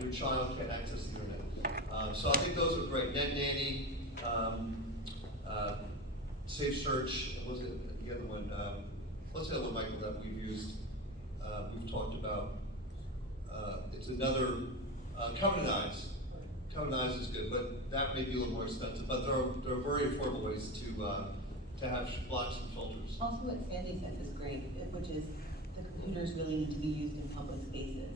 your child can't access the internet. So I think those are great. Net Nanny, Safe Search. What was it? The other one. What's the other one, Michael, that we've used? We've talked about. It's another Covenant Eyes. Covenant Eyes is good, but that may be a little more expensive. But there are very affordable ways to to have blocks and filters. Also, what Sandy said is great, which is the computers really need to be used in public spaces.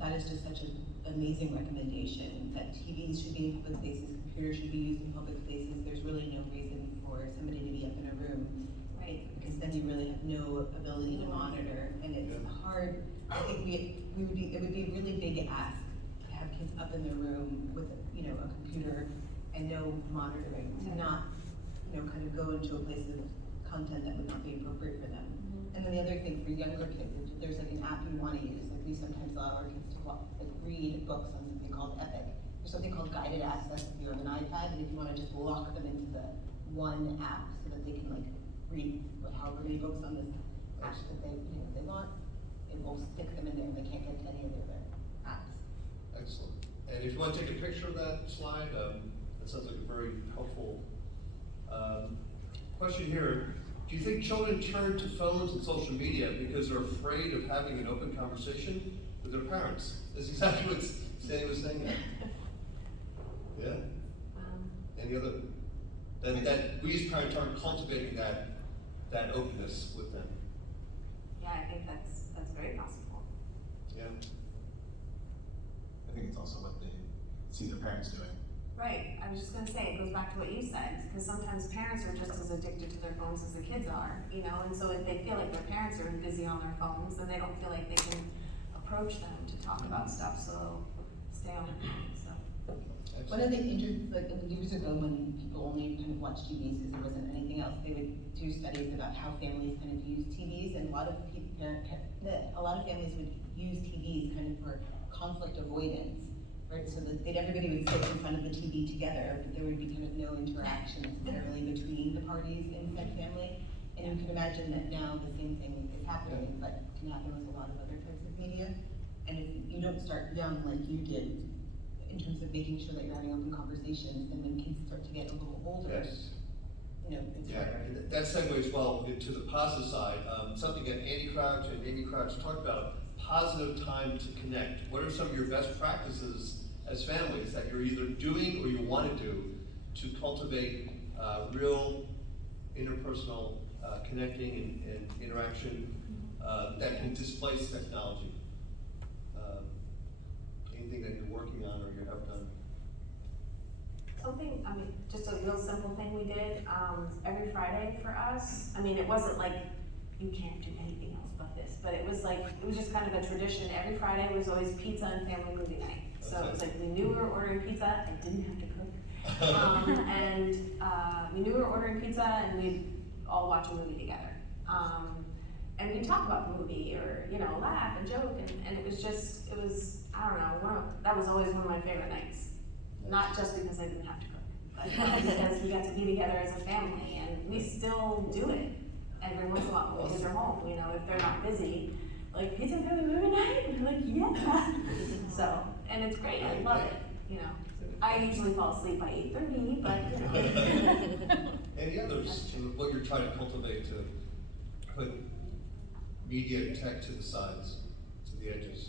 That is just such an amazing recommendation, that TVs should be in public spaces, computers should be used in public spaces. There's really no reason for somebody to be up in a room, right? Because then you really have no ability to monitor, and it's hard. I think it would be a really big ask to have kids up in their room with, you know, a computer and no monitoring, to not, you know, kind of go into a place of content that would not be appropriate for them. And then the other thing for younger kids, if there's like an app you wanna use, like we sometimes allow our kids to read books on something called Epic. There's something called guided access if you're on an iPad, and if you wanna just lock them into the one app so that they can like read however many books on this app that they want, it will stick them in there and they can't get to any of the other apps. Excellent. And if you want to take a picture of that slide, that sounds like a very helpful question here. Do you think children turn to phones and social media because they're afraid of having an open conversation with their parents? That's exactly what Sandy was saying there. Yeah? Any other? That we as parents aren't cultivating that openness with them. Yeah, I think that's very possible. Yeah. I think it's also what they see their parents doing. Right, I was just gonna say, it goes back to what you said, because sometimes parents are just as addicted to their phones as the kids are, you know, and so if they feel like their parents are busy on their phones, then they don't feel like they can approach them to talk about stuff, so stay on their phones, so. One of the like years ago when people only kind of watched TVs because there wasn't anything else, they would do studies about how families kind of use TVs, and a lot of families would use TVs kind of for conflict avoidance, right? So that everybody would sit in front of the TV together, but there would be kind of no interaction necessarily between the parties in said family. And you can imagine that now the same thing is happening, but can happen with a lot of other types of media. And if you don't start young like you did, in terms of making sure that you're having open conversations, then when kids start to get a little older, Yes. you know, it's Yeah, harder. and that segues well into the positive side. Something that Andy Crouch and Amy Crouch talked about, positive time to connect. What are some of your best practices as families that you're either doing or you want to do to cultivate real interpersonal connecting and interaction that can displace technology? Anything that you're working on or you have done? Something, I mean, just a real simple thing we did, every Friday for us, I mean, it wasn't like, you can't do anything else but this, but it was like, it was just kind of a tradition, every Friday was always pizza and family movie night. So it was like, we knew we were ordering pizza, I didn't have to cook. We knew we were ordering pizza and we'd all watch a movie together. And we'd talk about the movie or, you know, laugh and joke, and it was just, it was, I don't know, that was always one of my favorite nights. Not just because I didn't have to cook, but because we got to be together as a family, and we still do it every once in a while when the kids are home, you know, if they're not busy, like, pizza and family movie night, and we're like, yeah. So, and it's great, I love it, you know. I usually fall asleep by 8:30, but, you know. Any others, what you're trying to cultivate to put media and tech to the sides, to the edges?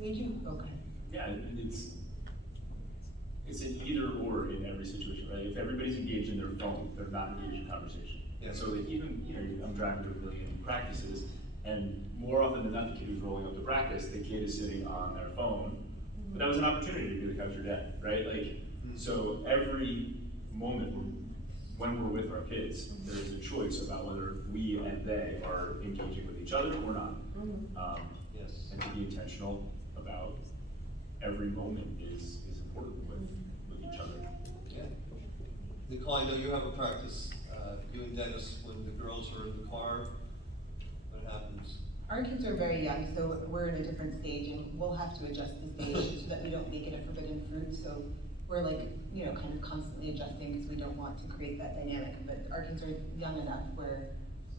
Okay. Yeah, it's an either or in every situation, right? If everybody's engaged in their phone, they're not engaged in conversation. Yeah. So that even, you know, I'm driving to a million practices, and more often than not, the kid who's rolling up to practice, the kid is sitting on their phone. But that was an opportunity to be like, how's your day, right? Like, so every moment when we're with our kids, there's a choice about whether we and they are engaging with each other or not. Yes. And to be intentional about every moment is important with each other. Yeah. Nicole, I know you have a practice, you and Dennis, when the girls are in the car, what happens? Our kids are very young, so we're in a different stage, and we'll have to adjust the stage so that we don't make it a forbidden fruit. So we're like, you know, kind of constantly adjusting because we don't want to create that dynamic. But our kids are young enough where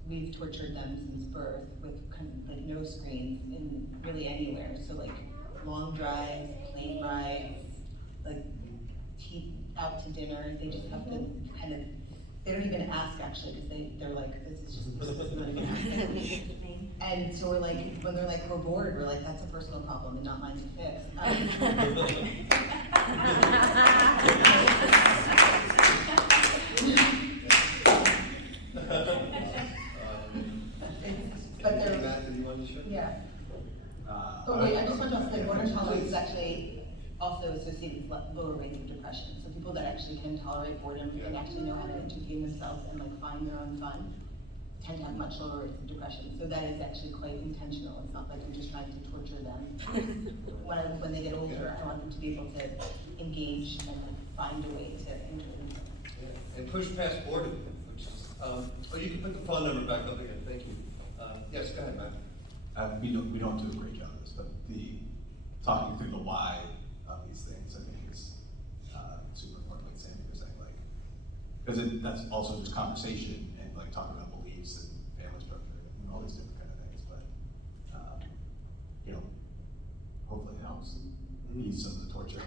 we've tortured them since birth with kind of like no screens in really anywhere. So like long drives, plane rides, like out to dinner. They just have to kind of, they don't even ask actually because they're like, this is not even happening. And so we're like, when they're like, we're bored, we're like, that's a personal problem and not mine to fix. but Anything, they're, Matt, that you wanted to share? yeah. Uh, But wait, I just want to say, water tolerance is actually also associated with lower rates of depression. So people that actually can tolerate boredom and actually know how to entertain themselves and like find their own fun tend to have much lower rates of depression. So that is actually quite intentional. It's not like you're just trying to torture them. When they get older, I want them to be able to engage and find a way to enjoy themselves. Yeah, and push past boredom, which is, oh, you can put the phone number back up again, thank you. Yes, go ahead, Matt. we don't do a great job of this, but talking through the why of these things, I think is, super important, like Sandy was saying, like, because that's also just conversation and like talking about beliefs and family structure and all these different kind of things, but, you know, hopefully it helps ease some of the torture.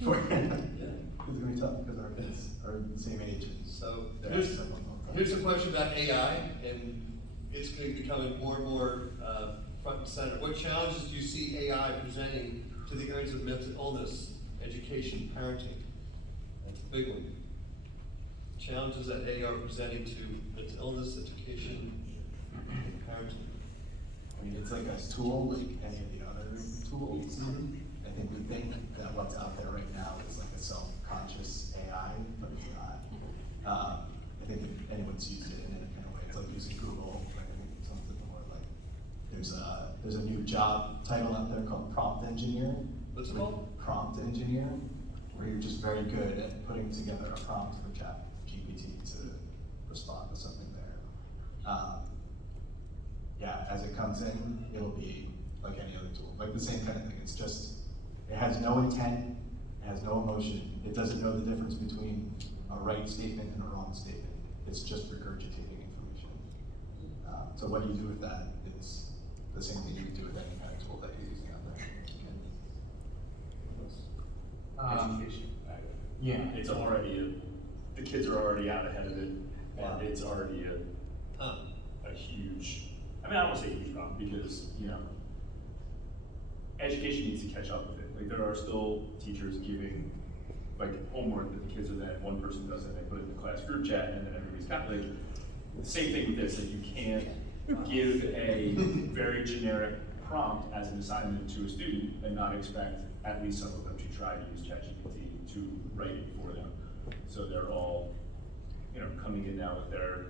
It's gonna be tough, because our kids are the same age, and So they're here's, stuff on all the time. here's a question about AI, and it's going to be becoming more and more front and center. What challenges do you see AI presenting to the areas of mental illness, education, parenting? That's a big one. Challenges that AI are presenting to mental illness, education, and parenting. I mean, it's like a tool, like any of the other tools. I think we think that what's out there right now is like a self-conscious AI, but it's not. I think if anyone's used it in any kind of way, it's like using Google, like I think something more like, there's a new job title out there called prompt engineer. What's it Like called? Prompt engineer, where you're just very good at putting together a prompt for ChatGPT to respond to something there. Yeah, as it comes in, it'll be like any other tool, like the same kind of thing. It's just, it has no intent, it has no emotion. It doesn't know the difference between a right statement and a wrong statement. It's just regurgitating information. So what you do with that is the same thing you would do with any kind of tool that you're using out there. Education. Yeah, it's already, the kids are already out ahead of it, Wow. and it's already a huge, I mean, I don't wanna say huge problem, because, you know, education needs to catch up with it. Like, there are still teachers giving, like, homework that the kids are then, one person does it, they put it in the class group chat, and then everybody's got, like, the same thing with this, that you can't give a very generic prompt as an assignment to a student and not expect at least some of them to try to use ChatGPT to write it for them. So they're all, you know, coming in now with their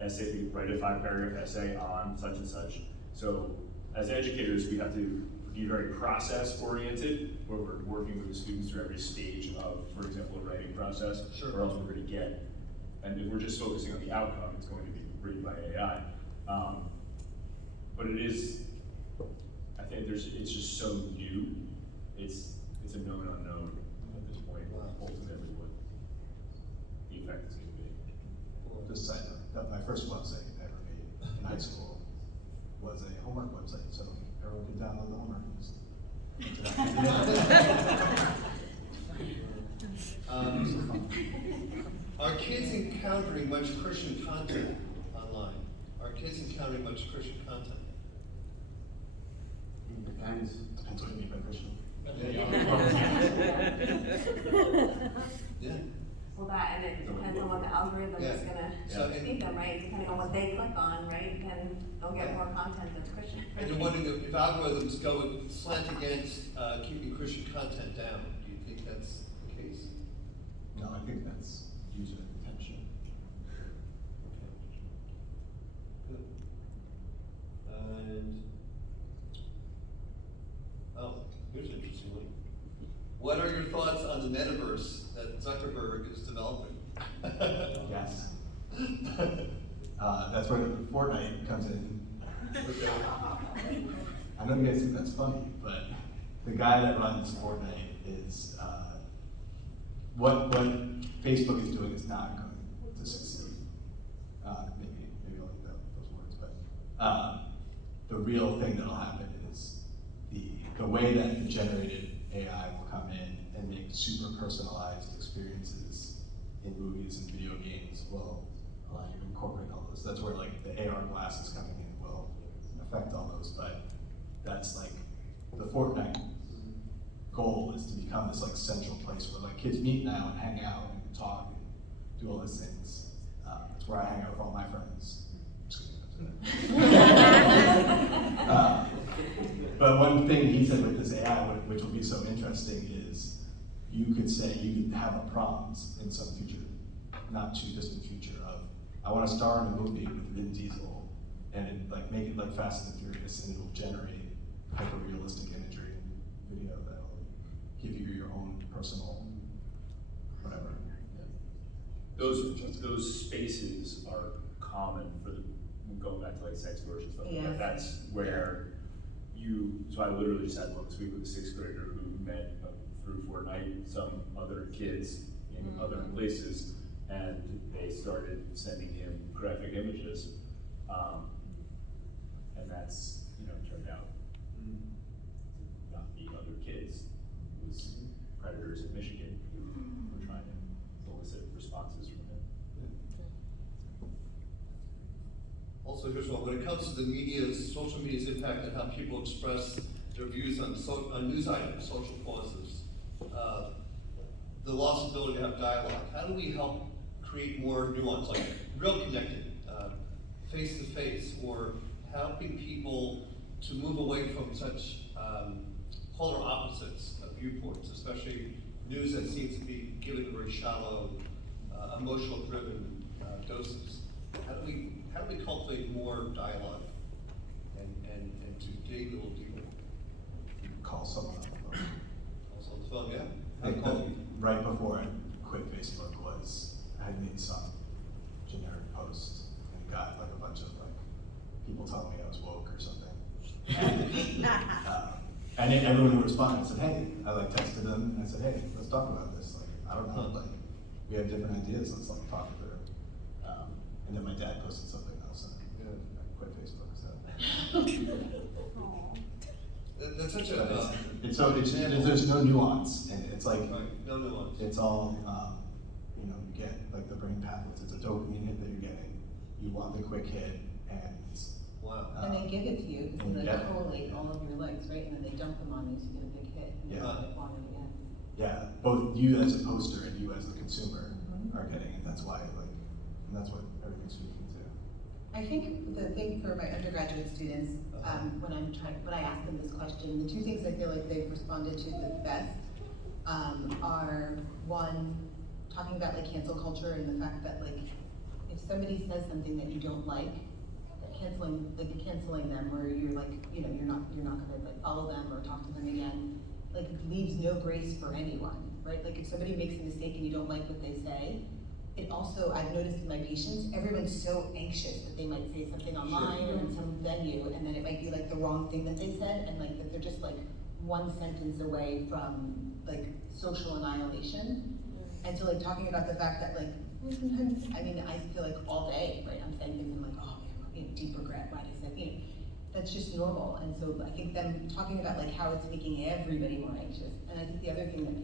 essay, we write a 5-paragraph essay on such and such. So as educators, we have to be very process oriented, where we're working with the students through every stage of, for example, a writing process, Sure. or else we're gonna get, and if we're just focusing on the outcome, it's going to be written by AI. But it is, I think it's just so new, it's a known unknown at this point, ultimately what the effect is gonna be. Just a side note, that my first website I ever made in high school was a homework website, so everyone could download the homework list. Are kids encountering much Christian content online? Are kids encountering much Christian content? Depends. Depends what you mean by Christian. Yeah. Well, that, and it depends on what the algorithm is gonna So, feed them, right? Depending on what they click on, right, then they'll get more content that's Christian. and you're wondering if algorithms go slant against keeping Christian content down. Do you think that's the case? No, I think that's user intention. Good. And, oh, here's an interesting one. What are your thoughts on the metaverse that Zuckerberg is developing? Yes. That's where Fortnite comes in. Okay. I know you guys think that's funny, but the guy that runs Fortnite is, what Facebook is doing is not going to succeed. Maybe I'll leave out those words, but, the real thing that'll happen is the way that the generated AI will come in and make super personalized experiences in movies and video games will allow you to incorporate all those. That's where like the AR glasses coming in will affect all those, but that's like the Fortnite goal is to become this like central place where like kids meet now and hang out and talk and do all those things. It's where I hang out with all my friends. Just kidding. But one thing he said with this AI, which will be so interesting, is you could say, you could have a prompt in some future, not too distant future, of, I want to star in a movie with Vin Diesel, and it, like make it like Fast and Furious, and it'll generate hyper-realistic imagery and video that'll give you your own personal, whatever. Those spaces are common for the, going back to like sex torch and stuff like that, Yes. that's where so I literally just had one this week with a sixth grader who met through Fortnite some other kids in other places, and they started sending him graphic images. And that's, turned out not be other kids, it was predators in Michigan who were trying to solicit responses from him. Also, here's one, when it comes to the media's, social media's impact on how people express their views on news items, social causes, the lost ability to have dialogue, how do we help create more nuance, like real connected, face to face, or helping people to move away from such polar opposites of viewpoints, especially news that seems to be given very shallow, emotional driven doses. How do we cultivate more dialogue and to dig a little deeper? You can call someone on the phone. Also on the phone, yeah? I How think call that you? right before I quit Facebook I had made some generic post and got like a bunch of like people telling me I was woke or something. And then everyone who responded said, hey, I like texted them and I said, hey, let's talk about this. Like, I don't know, like, we have different ideas, let's like talk through. And then my dad posted something else and I quit Facebook, so. That's such a, There's no nuance, and it's like, right, no nuance. it's all, you get like the brain pathways, it's a dopamine hit that you're getting, you want the quick hit, and Wow. And they give it to you, because they Yeah. correlate all of your likes, right, and then they dump them on you, so you get a big hit, and then Yeah. you want it again. yeah, both you as a poster and you as the consumer Mhm. are getting it, that's why, like, and that's what everything's speaking to. I think the thing for my undergraduate students, when I ask them this question, the two things I feel like they've responded to the best, are one, talking about like cancel culture and the fact that like, if somebody says something that you don't like, canceling them, where you're like, you're not gonna like follow them or talk to them again, like leaves no grace for anyone, right? Like if somebody makes a mistake and you don't like what they say, it also, I've noticed in my patients, everyone's so anxious that they might say something online or in some venue, and then it might be like the wrong thing that they said, and like that they're just like one sentence away from like social annihilation. And so like talking about the fact that like, sometimes, I mean, I feel like all day, right, I'm saying things, I'm like, oh man, deep regret, why did I say, that's just normal. And so I think them talking about like how it's making everybody more anxious. And I think the other thing that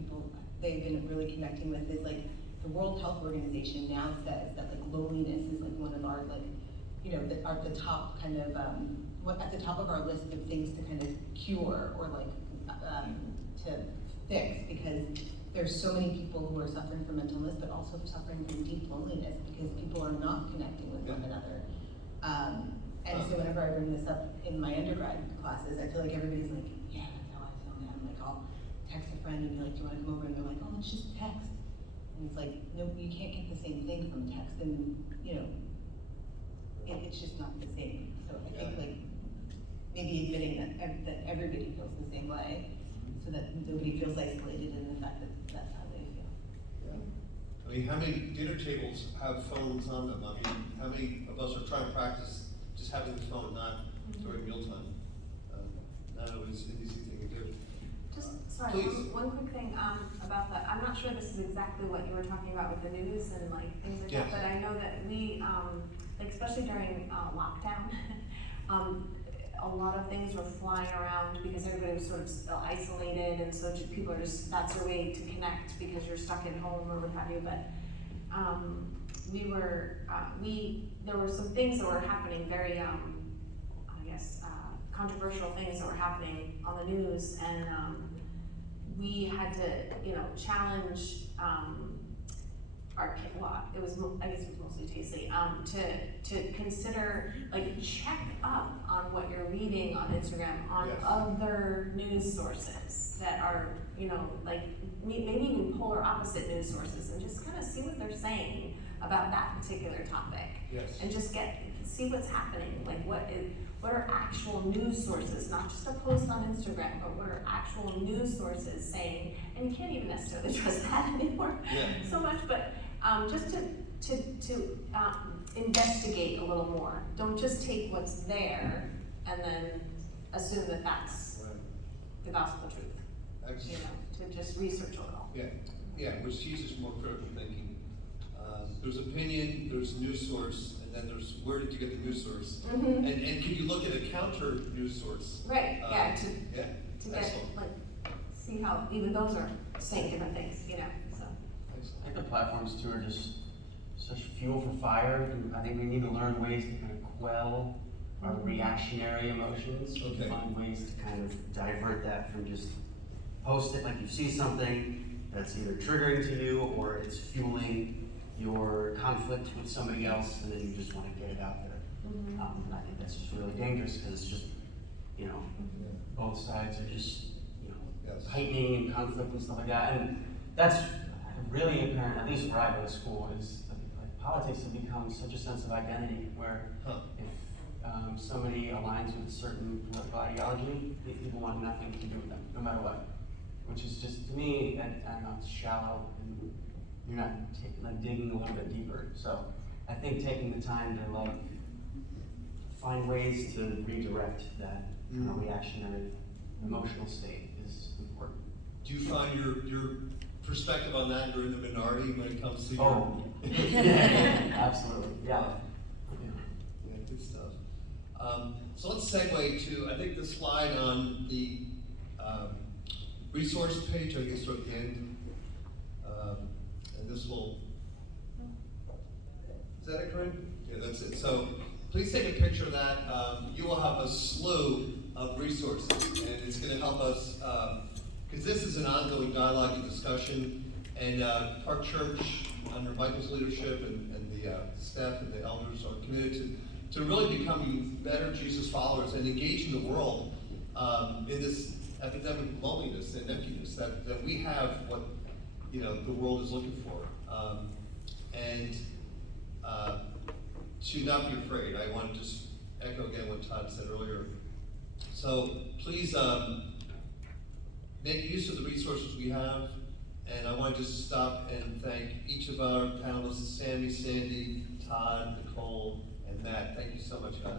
they've been really connecting with is like, the World Health Organization now says that like loneliness is like one of our like, the top kind of, at the top of our list of things to kind of cure or like, to fix, because there's so many people who are suffering from mental illness, but also suffering from deep loneliness because people are not connecting with one another. And so whenever I bring this up in my undergrad classes, I feel like everybody's like, yeah, that's how I feel, man. Like I'll text a friend and be like, do you wanna come over? And they're like, oh, it's just text. And it's like, no, you can't get the same thing from text, and it's just not the same. So I think like maybe admitting that everybody feels the same way, so that nobody feels isolated in the fact that that's how they feel. I mean, how many dinner tables have phones on them? I mean, how many of us are trying to practice just having the phone not during mealtime? Not always an easy thing to do. Sorry, Please. one quick thing, about that, I'm not sure this is exactly what you were talking about with the news and like things like Yes. that, but I know that we, like especially during, lockdown, a lot of things were flying around because everybody was sort of isolated, and so people are just, that's their way to connect because you're stuck at home or what have you, but, there were some things that were happening, very, controversial things that were happening on the news, and, we had to, challenge, it was, I guess it was mostly Casey, to consider, like, check up on what you're reading on Instagram, on Yes. other news sources that are, you know, like, maybe even polar opposite news sources, and just kind of see what they're saying about that particular topic. Yes. And just see what's happening, like, what are actual news sources, not just a post on Instagram, but what are actual news sources saying, and you can't even necessarily trust that anymore Yeah. so much, but just to investigate a little more. Don't just take what's there and then assume that that's Right. the gospel truth, you Excellent. know, to just research a little. Yeah, which teaches more critical thinking. There's opinion, there's news source, and then there's where did you get the news source? Mhm. And can you look at a counter news source? Right, yeah, Yeah, to get, excellent. like, see how even those are saying different things, you know, so. I Excellent. think the platforms too are just such fuel for fire, and I think we need to learn ways to kind of quell our reactionary emotions. Okay. Find ways to kind of divert that from just post it, like you see something that's either triggering to you or it's fueling your conflict with somebody else, and then you just want to get it out there. Mhm. And I think that's just really dangerous because it's just, you know, both sides are just, you know, Yes. heightening and conflict and stuff like that. And that's really apparent, at least where I go to school, is like politics have become such a sense of identity where Huh. if somebody aligns with a certain political ideology, people want nothing to do with them, no matter what. Which is just, to me, I don't know, it's shallow and you're not like digging a little bit deeper. So I think taking the time to like find ways to redirect that kind of reactionary emotional state is important. Do you find your perspective on that, you're in the minority when it comes to your? Oh, yeah, absolutely, yeah. Yeah, good stuff. So let's segue to, I think the slide on the resource page, I guess, toward the end. And this will, is that it, Corinne? Yeah, that's it. So please take a picture of that. You will have a slew of resources, and it's going to help us, because this is an ongoing dialogue and discussion, and Park Church, under Michael's leadership and the staff and the elders are committed to really becoming better Jesus followers and engaging the world in this epidemic of loneliness and emptiness that we have what the world is looking for. And to not be afraid. I want to just echo again what Todd said earlier. So please make use of the resources we have. And I want to just stop and thank each of our panelists, Sammy, Sandy, Todd, Nicole, and Matt. Thank you so much, guys.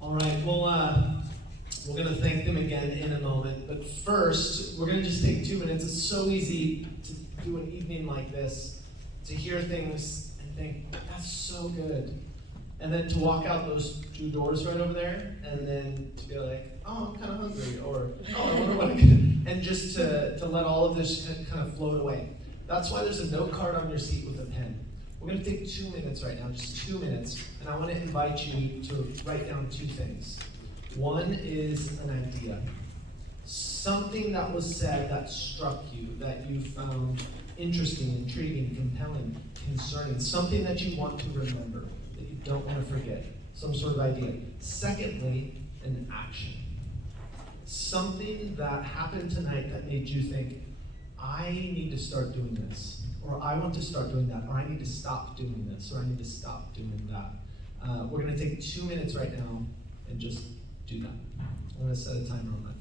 All right, well, we're going to thank them again in a moment, but first, we're going to just take 2 minutes. It's so easy to do an evening like this, to hear things and think, that's so good. And then to walk out those 2 doors right over there, and then to be like, oh, I'm kind of hungry, or, oh, I wonder what I could, and just to let all of this kind of float away. That's why there's a note card on your seat with a pen. We're going to take 2 minutes right now, just 2 minutes, and I want to invite you to write down 2 things. One is an idea. Something that was said that struck you, that you found interesting, intriguing, compelling, concerning. Something that you want to remember, that you don't want to forget. Some sort of idea. Secondly, an action. Something that happened tonight that made you think, I need to start doing this, or I want to start doing that, or I need to stop doing this, or I need to stop doing that. We're going to take 2 minutes right now and just do that. I'm going to set a timer on my phone.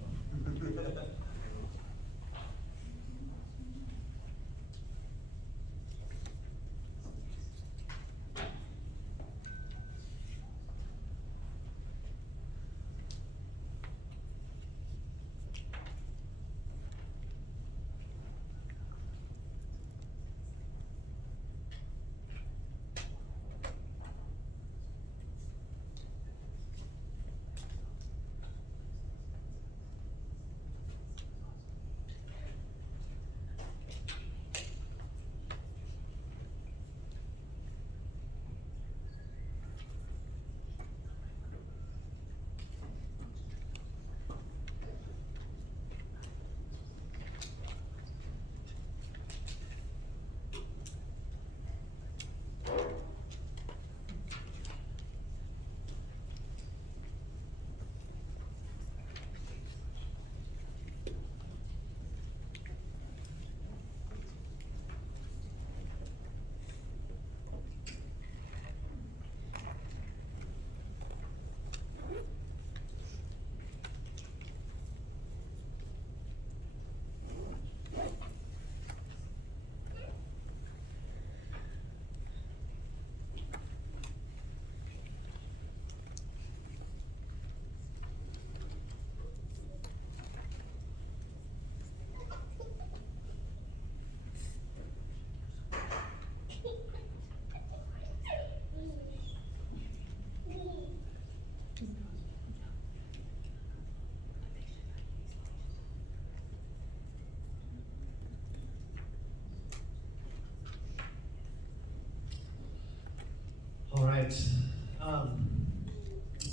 right.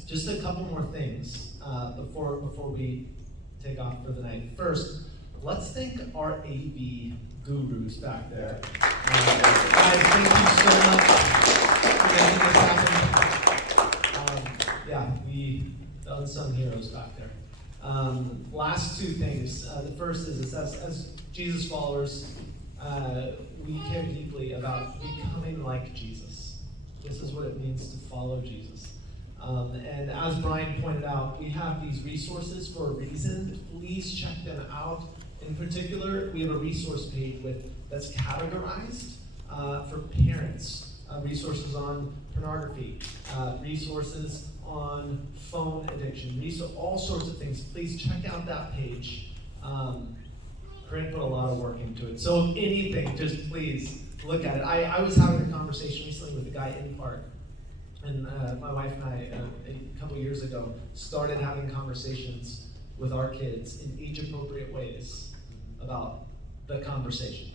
Just a couple more things before we take off for the night. First, let's thank our AV gurus back there. Guys, thank you so much for making this happen. Yeah, the unsung heroes back there. Last two things. The first is as Jesus followers, we care deeply about becoming like Jesus. This is what it means to follow Jesus. And as Brian pointed out, we have these resources for a reason. Please check them out. In particular, we have a resource page that's categorized for parents, resources on pornography, resources on phone addiction, all sorts of things. Please check out that page. Corinne put a lot of work into it. So if anything, just please look at it. I was having a conversation recently with a guy in Park. And my wife and I, a couple years ago, started having conversations with our kids in age-appropriate ways about the conversation,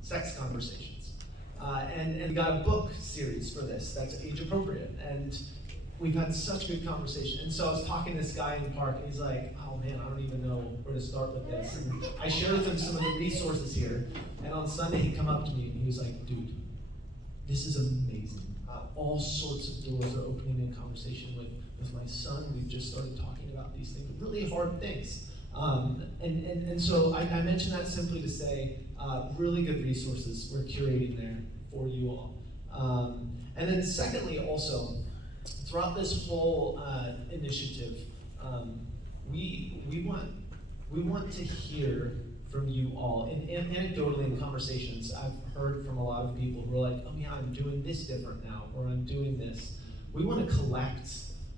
sex conversations. And we got a book series for this that's age-appropriate. And we've had such good conversation. And so I was talking to this guy in the park, and he's like, oh man, I don't even know where to start with this. And I shared with him some of the resources here. And on Sunday, he come up to me, and he was like, dude, this is amazing. All sorts of doors are opening in conversation with my son. We've just started talking about these things, really hard things. And so I mention that simply to say, really good resources we're curating there for you all. And then secondly, also, throughout this whole initiative, we want to hear from you all. And anecdotally in conversations, I've heard from a lot of people who are like, oh yeah, I'm doing this different now, or I'm doing this. We want to collect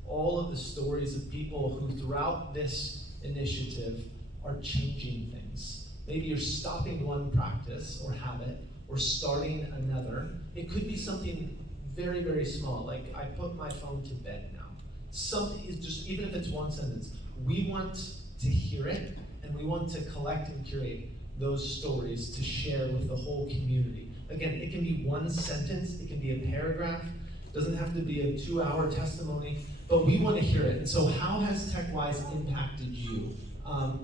all of the stories of people who throughout this initiative are changing things. Maybe you're stopping one practice or habit, or starting another. It could be something very, very small, like I put my phone to bed now. Something is just, even if it's one sentence, we want to hear it, and we want to collect and curate those stories to share with the whole community. Again, it can be one sentence, it can be a paragraph, it doesn't have to be a 2-hour testimony, but we want to hear it. And so how has TechWise impacted you?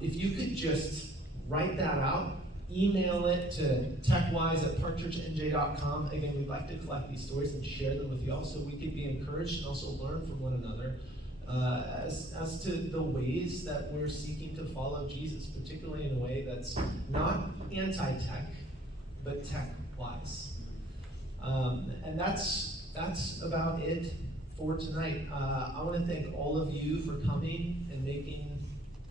If you could just write that out, email it to techwise@parkchurchnj.com. Again, we'd like to collect these stories and share them with you all so we could be encouraged and also learn from one another as to the ways that we're seeking to follow Jesus, particularly in a way that's not anti-tech, but tech-wise. And that's about it for tonight. I want to thank all of you for coming and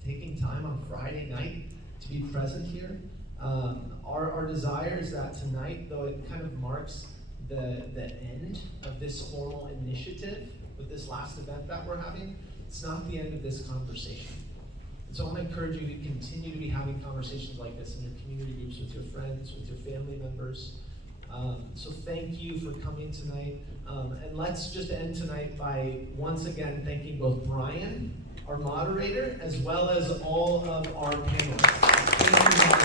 taking time on Friday night to be present here. Our desire is that tonight, though it kind of marks the end of this formal initiative with this last event that we're having, it's not the end of this conversation. And so I want to encourage you to continue to be having conversations like this in your community groups, with your friends, with your family members. So thank you for coming tonight. And let's just end tonight by once again thanking both Brian, our moderator, as well as all of our panelists. Thank you.